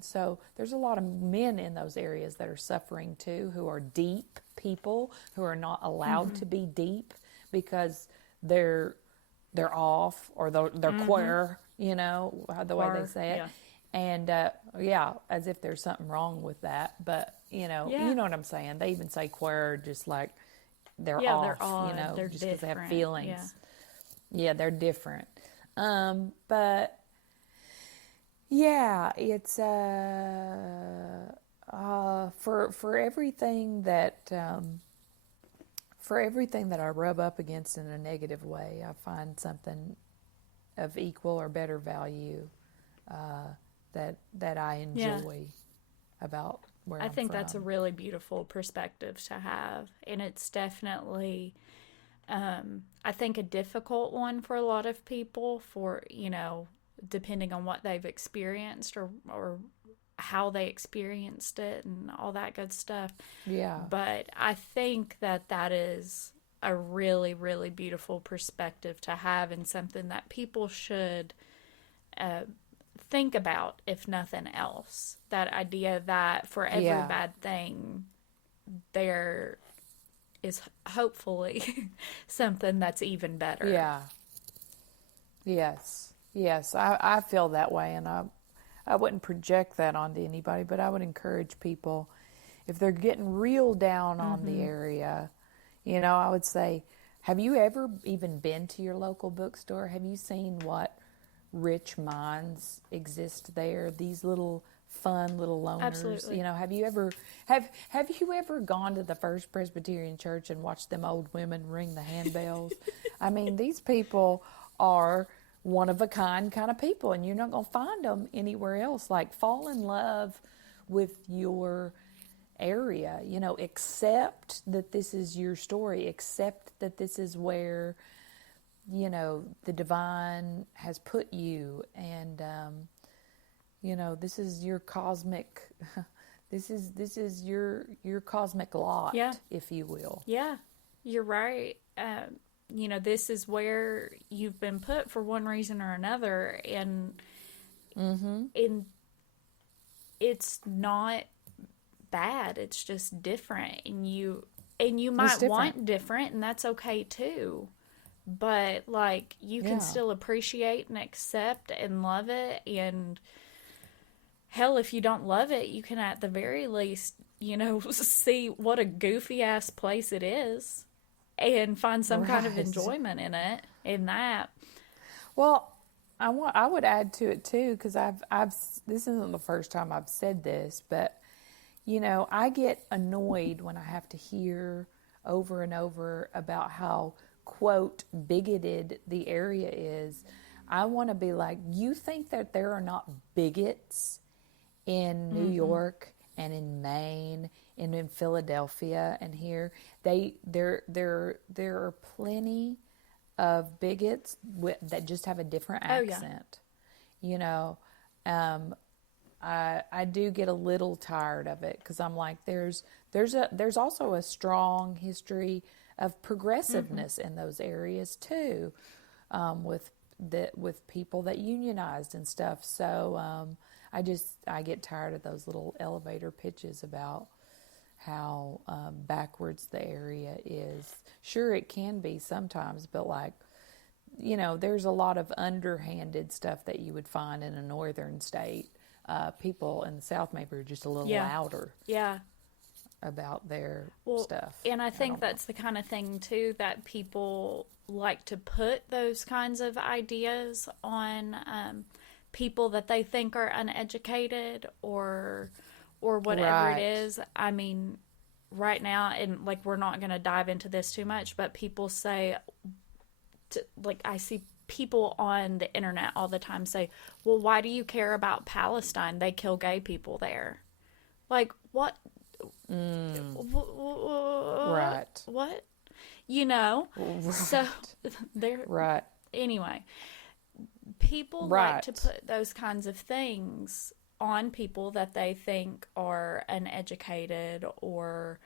So there's a lot of men in those areas that are suffering too, who are deep people, who are not allowed to be deep because they're off, or they're queer, you know, the way they say it. Yeah. And as if there's something wrong with that. But you know what I'm saying. They even say queer just like they're off, they're odd, you know, they're just because they have different, feelings. Yeah, they're different. But yeah, it's for everything that I rub up against in a negative way, I find something of equal or better value that I enjoy about where I'm I think from. that's a really beautiful perspective to have, and it's definitely I think a difficult one for a lot of people, for, you know, depending on what they've experienced or how they experienced it and all that good stuff. Yeah. But I think that is a really, really beautiful perspective to have, and something that people should think about, if nothing else. That idea that for every bad thing, there is hopefully something that's even better. Yeah. Yes. I feel that way, and I wouldn't project that onto anybody, but I would encourage people, if they're getting real down on the area, you know, I would say, have you ever even been to your local bookstore? Have you seen what rich minds exist there? These little fun little loners. Absolutely. You know, have you ever gone to the First Presbyterian Church and watched them old women ring the handbells? I mean, these people are one of a kind of people, and you're not going to find them anywhere else. Like, fall in love with your area, you know, accept that this is your story, accept that this is where, you know, the divine has put you, and you know, this is your cosmic this is your cosmic lot, if you will. Yeah, you're right. You know, this is where you've been put for one reason or another, and it's not bad. It's just different, and you might want different, and that's okay too. But like, you can still appreciate and accept and love it, and hell, if you don't love it, you can at the very least, you know, see what a goofy ass place it is and find some kind of enjoyment in it, in that. Well, I would add to it too, because this isn't the first time I've said this, but you know, I get annoyed when I have to hear over and over about how, quote, bigoted the area is. I want to be like, you think that there are not bigots in New York and in Maine and in Philadelphia and here? There are plenty of bigots that just have a different accent. You know, I do get a little tired of it, because I'm like, there's also a strong history of progressiveness in those areas too, with people that unionized and stuff. So I get tired of those little elevator pitches about how backwards the area is. Sure, it can be sometimes, but like, you know, there's a lot of underhanded stuff that you would find in a northern state. People in the South maybe are just a little louder about their stuff. And I think that's the kind of thing too, that people like to put those kinds of ideas on people that they think are uneducated or whatever it is. I mean, right now, and like, we're not going to dive into this too much, but people say, like, I see people on the internet all the time say, well, why do you care about Palestine? They kill gay people there. Like, what? Right. What? You know? Right. So, they're... Right. Anyway, people like to put those kinds of things on people that they think are uneducated or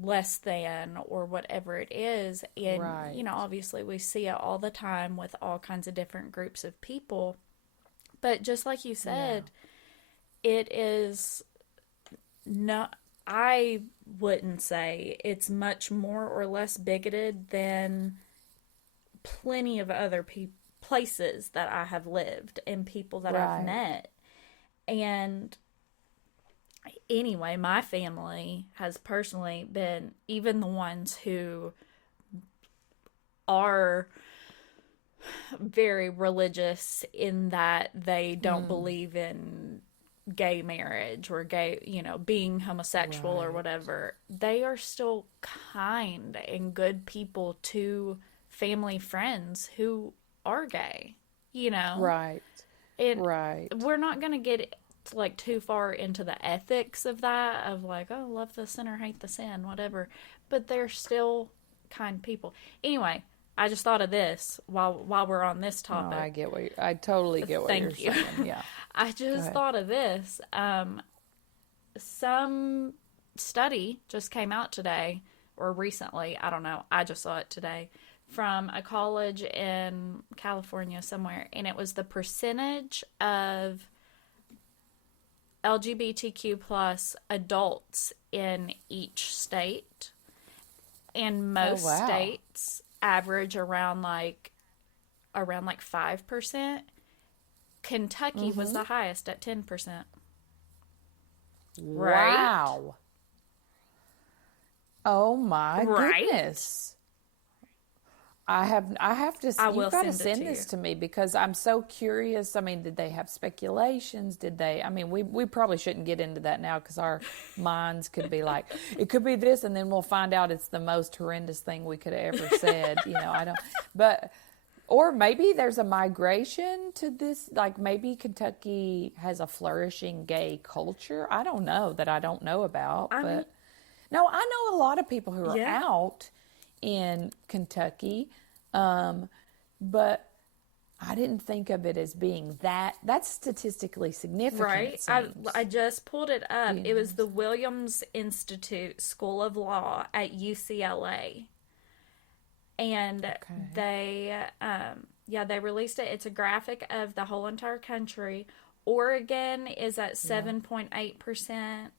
less than or whatever it is. And, you know, obviously we see it all the time with all kinds of different groups of people. But just like you said, it is not, I wouldn't say it's much more or less bigoted than plenty of other places that I have lived and people that I've met. And anyway, my family has personally been, even the ones who are very religious in that they don't believe in gay marriage or gay, being homosexual or whatever, they are still kind and good people to family friends who are gay, Right. And we're not going to get like too far into the ethics of that, of like, oh, love the sinner, hate the sin, whatever. But they're still kind people. Anyway, I just thought of this while we're on this topic. No, I totally get what you're saying. Yeah. I just thought of this. Some study just came out today or recently. I don't know. I just saw it today from a college in California somewhere. And it was the percentage of LGBTQ plus adults in each state. And most states average around 5%. Kentucky was the highest at 10%. Wow. Oh my goodness. I have to. You've got to send this to me because I'm so curious. I mean, did they have speculations? Did they? I mean, we probably shouldn't get into that now because our minds could be like, it could be this, and then we'll find out it's the most horrendous thing we could have ever said. I don't. But or maybe there's a migration to this. Like maybe Kentucky has a flourishing gay culture. I don't know that I don't know about. But no, I know a lot of people who are out in Kentucky, but I didn't think of it as being that's statistically significant. Right. I just pulled it up. It was the Williams Institute School of Law at UCLA. And they released it. It's a graphic of the whole entire country. Oregon is at 7.8%.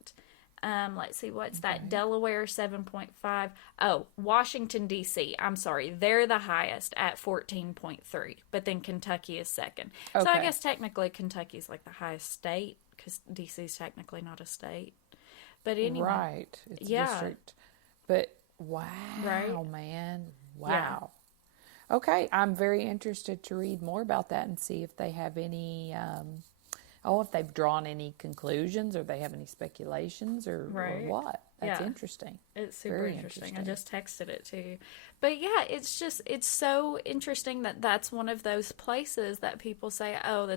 Let's see, what's that? Delaware, 7.5. Oh, Washington, D.C. I'm sorry. They're the highest at 14.3. But then Kentucky is second. So I guess technically Kentucky's like the highest state because D.C. is technically not a state. But anyway. Right. It's a district. But wow, man. Wow. Yeah. Okay. I'm very interested to read more about that and see if they have any... if they've drawn any conclusions or they have any speculations or what. That's interesting. It's super interesting. I just texted it to you. But yeah, it's so interesting that that's one of those places that people say, oh,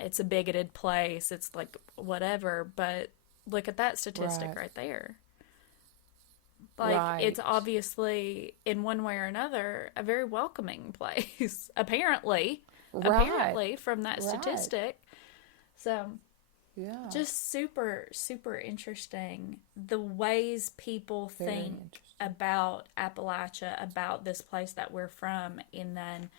it's a bigoted place. It's like whatever. But look at that statistic right there. Like it's obviously in one way or another a very welcoming place. Apparently from that statistic. So, just super, super interesting the ways people think about Appalachia, about this place that we're from, and then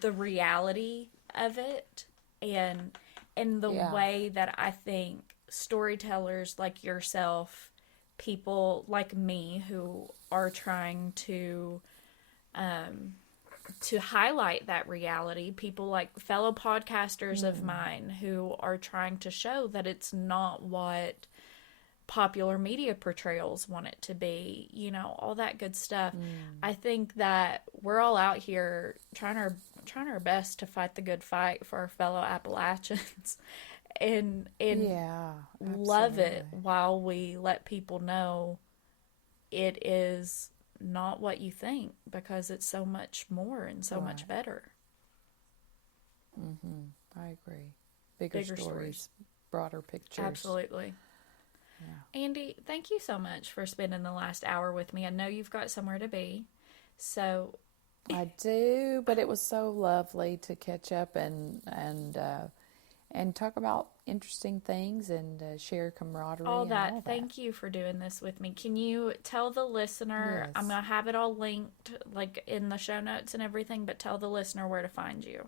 the reality of it, and the way that I think storytellers like yourself, people like me who are trying to highlight that reality, people like fellow podcasters of mine who are trying to show that it's not what popular media portrayals want it to be, all that good stuff. I think that we're all out here trying our best to fight the good fight for our fellow Appalachians and love it while we let people know it is not what you think, because it's so much more and so much better. I agree. Bigger stories, broader pictures. Absolutely. Yeah. Andi, thank you so much for spending the last hour with me. I know you've got somewhere to be, so I do, but it was so lovely to catch up and talk about interesting things and share camaraderie. All that. Thank you for doing this with me. Can you tell the listener, I'm going to have it all linked like in the show notes and everything, but tell the listener where to find you.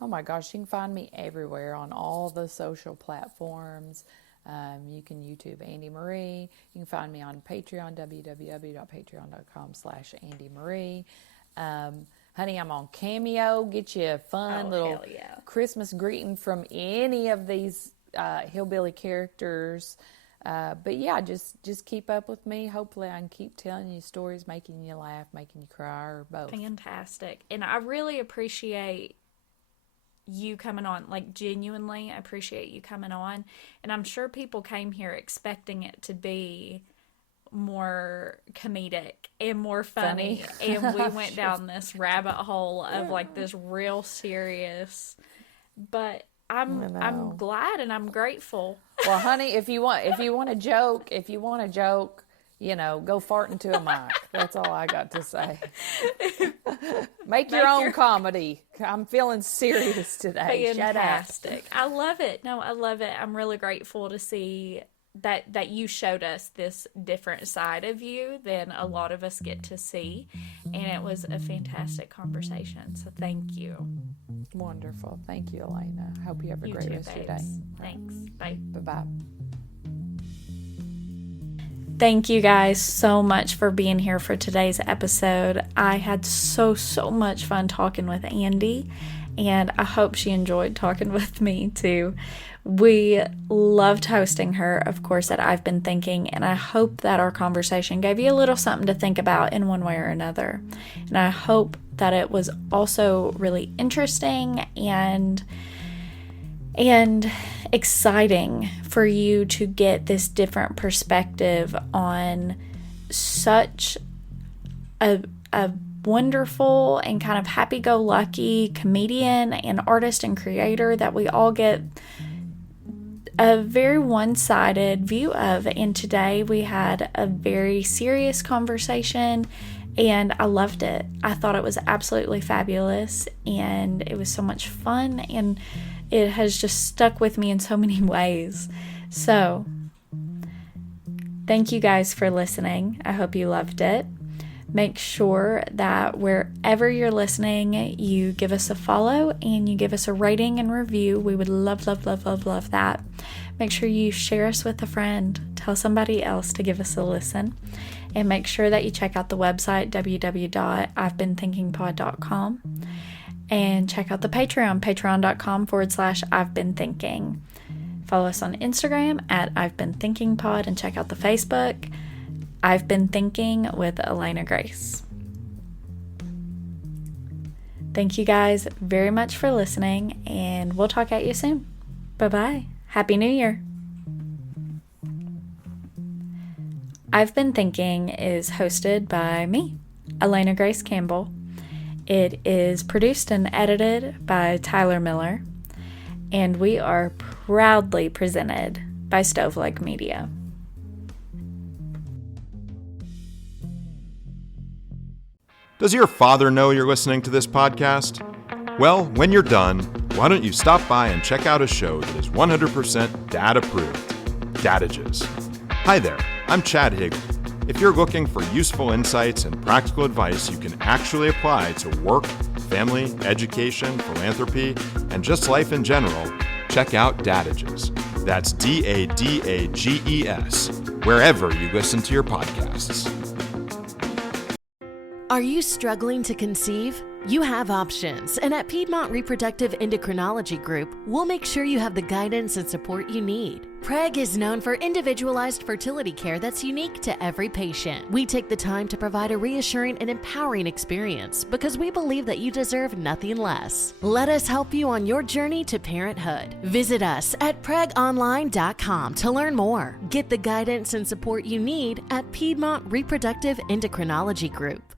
Oh my gosh, you can find me everywhere on all the social platforms. You can YouTube Andi Marie. You can find me on Patreon, www.patreon.com/Andi Marie. Honey, I'm on Cameo. Get you a fun little Christmas greeting from any of these hillbilly characters. But yeah, just keep up with me. Hopefully I can keep telling you stories, making you laugh, making you cry, or both. Fantastic. And I really appreciate you coming on. Like, genuinely appreciate you coming on. And I'm sure people came here expecting it to be more comedic and more funny. And we went down this rabbit hole of like this real serious. But I'm glad and I'm grateful. Well, honey, if you want a joke, go fart into a mic. That's all I got to say. Make your own comedy. I'm feeling serious today. Fantastic. I love it. No, I love it. I'm really grateful to see that you showed us this different side of you than a lot of us get to see. And it was a fantastic conversation. So thank you. Wonderful. Thank you, Elena. Hope you have a great rest of your day. Thanks. Bye. Bye-bye. Thank you guys so much for being here for today's episode. I had so much fun talking with Andi, and I hope she enjoyed talking with me too. We loved hosting her, of course, at I've Been Thinking, and I hope that our conversation gave you a little something to think about in one way or another. And I hope that it was also really interesting and exciting for you to get this different perspective on such a wonderful and kind of happy-go-lucky comedian and artist and creator that we all get a very one-sided view of. And today we had a very serious conversation, and I loved it. I thought it was absolutely fabulous, and it was so much fun, and it has just stuck with me in so many ways. So, thank you guys for listening. I hope you loved it. Make sure that wherever you're listening, you give us a follow and you give us a rating and review. We would love that. Make sure you share us with a friend. Tell somebody else to give us a listen. And make sure that you check out the website, www.I'veBeenThinkingPod.com. And check out the Patreon, patreon.com/I'veBeenThinking. Follow us on Instagram at I've Been Thinking Pod, and check out the Facebook, I've Been Thinking with Elena Grace. Thank you guys very much for listening, and we'll talk at you soon. Bye-bye. Happy New Year. I've Been Thinking is hosted by me, Elena Grace Campbell. It is produced and edited by Tyler Miller, and we are proudly presented by Stoveleg Media. Does your father know you're listening to this podcast? Well, when you're done, why don't you stop by and check out a show that is 100% dad-approved, Dadages. Hi there, I'm Chad Higgle. If you're looking for useful insights and practical advice you can actually apply to work, family, education, philanthropy, and just life in general, check out Dadages. That's DADAGES, wherever you listen to your podcasts. Are you struggling to conceive? You have options, and at Piedmont Reproductive Endocrinology Group, we'll make sure you have the guidance and support you need. PREG is known for individualized fertility care that's unique to every patient. We take the time to provide a reassuring and empowering experience because we believe that you deserve nothing less. Let us help you on your journey to parenthood. Visit us at pregonline.com to learn more. Get the guidance and support you need at Piedmont Reproductive Endocrinology Group.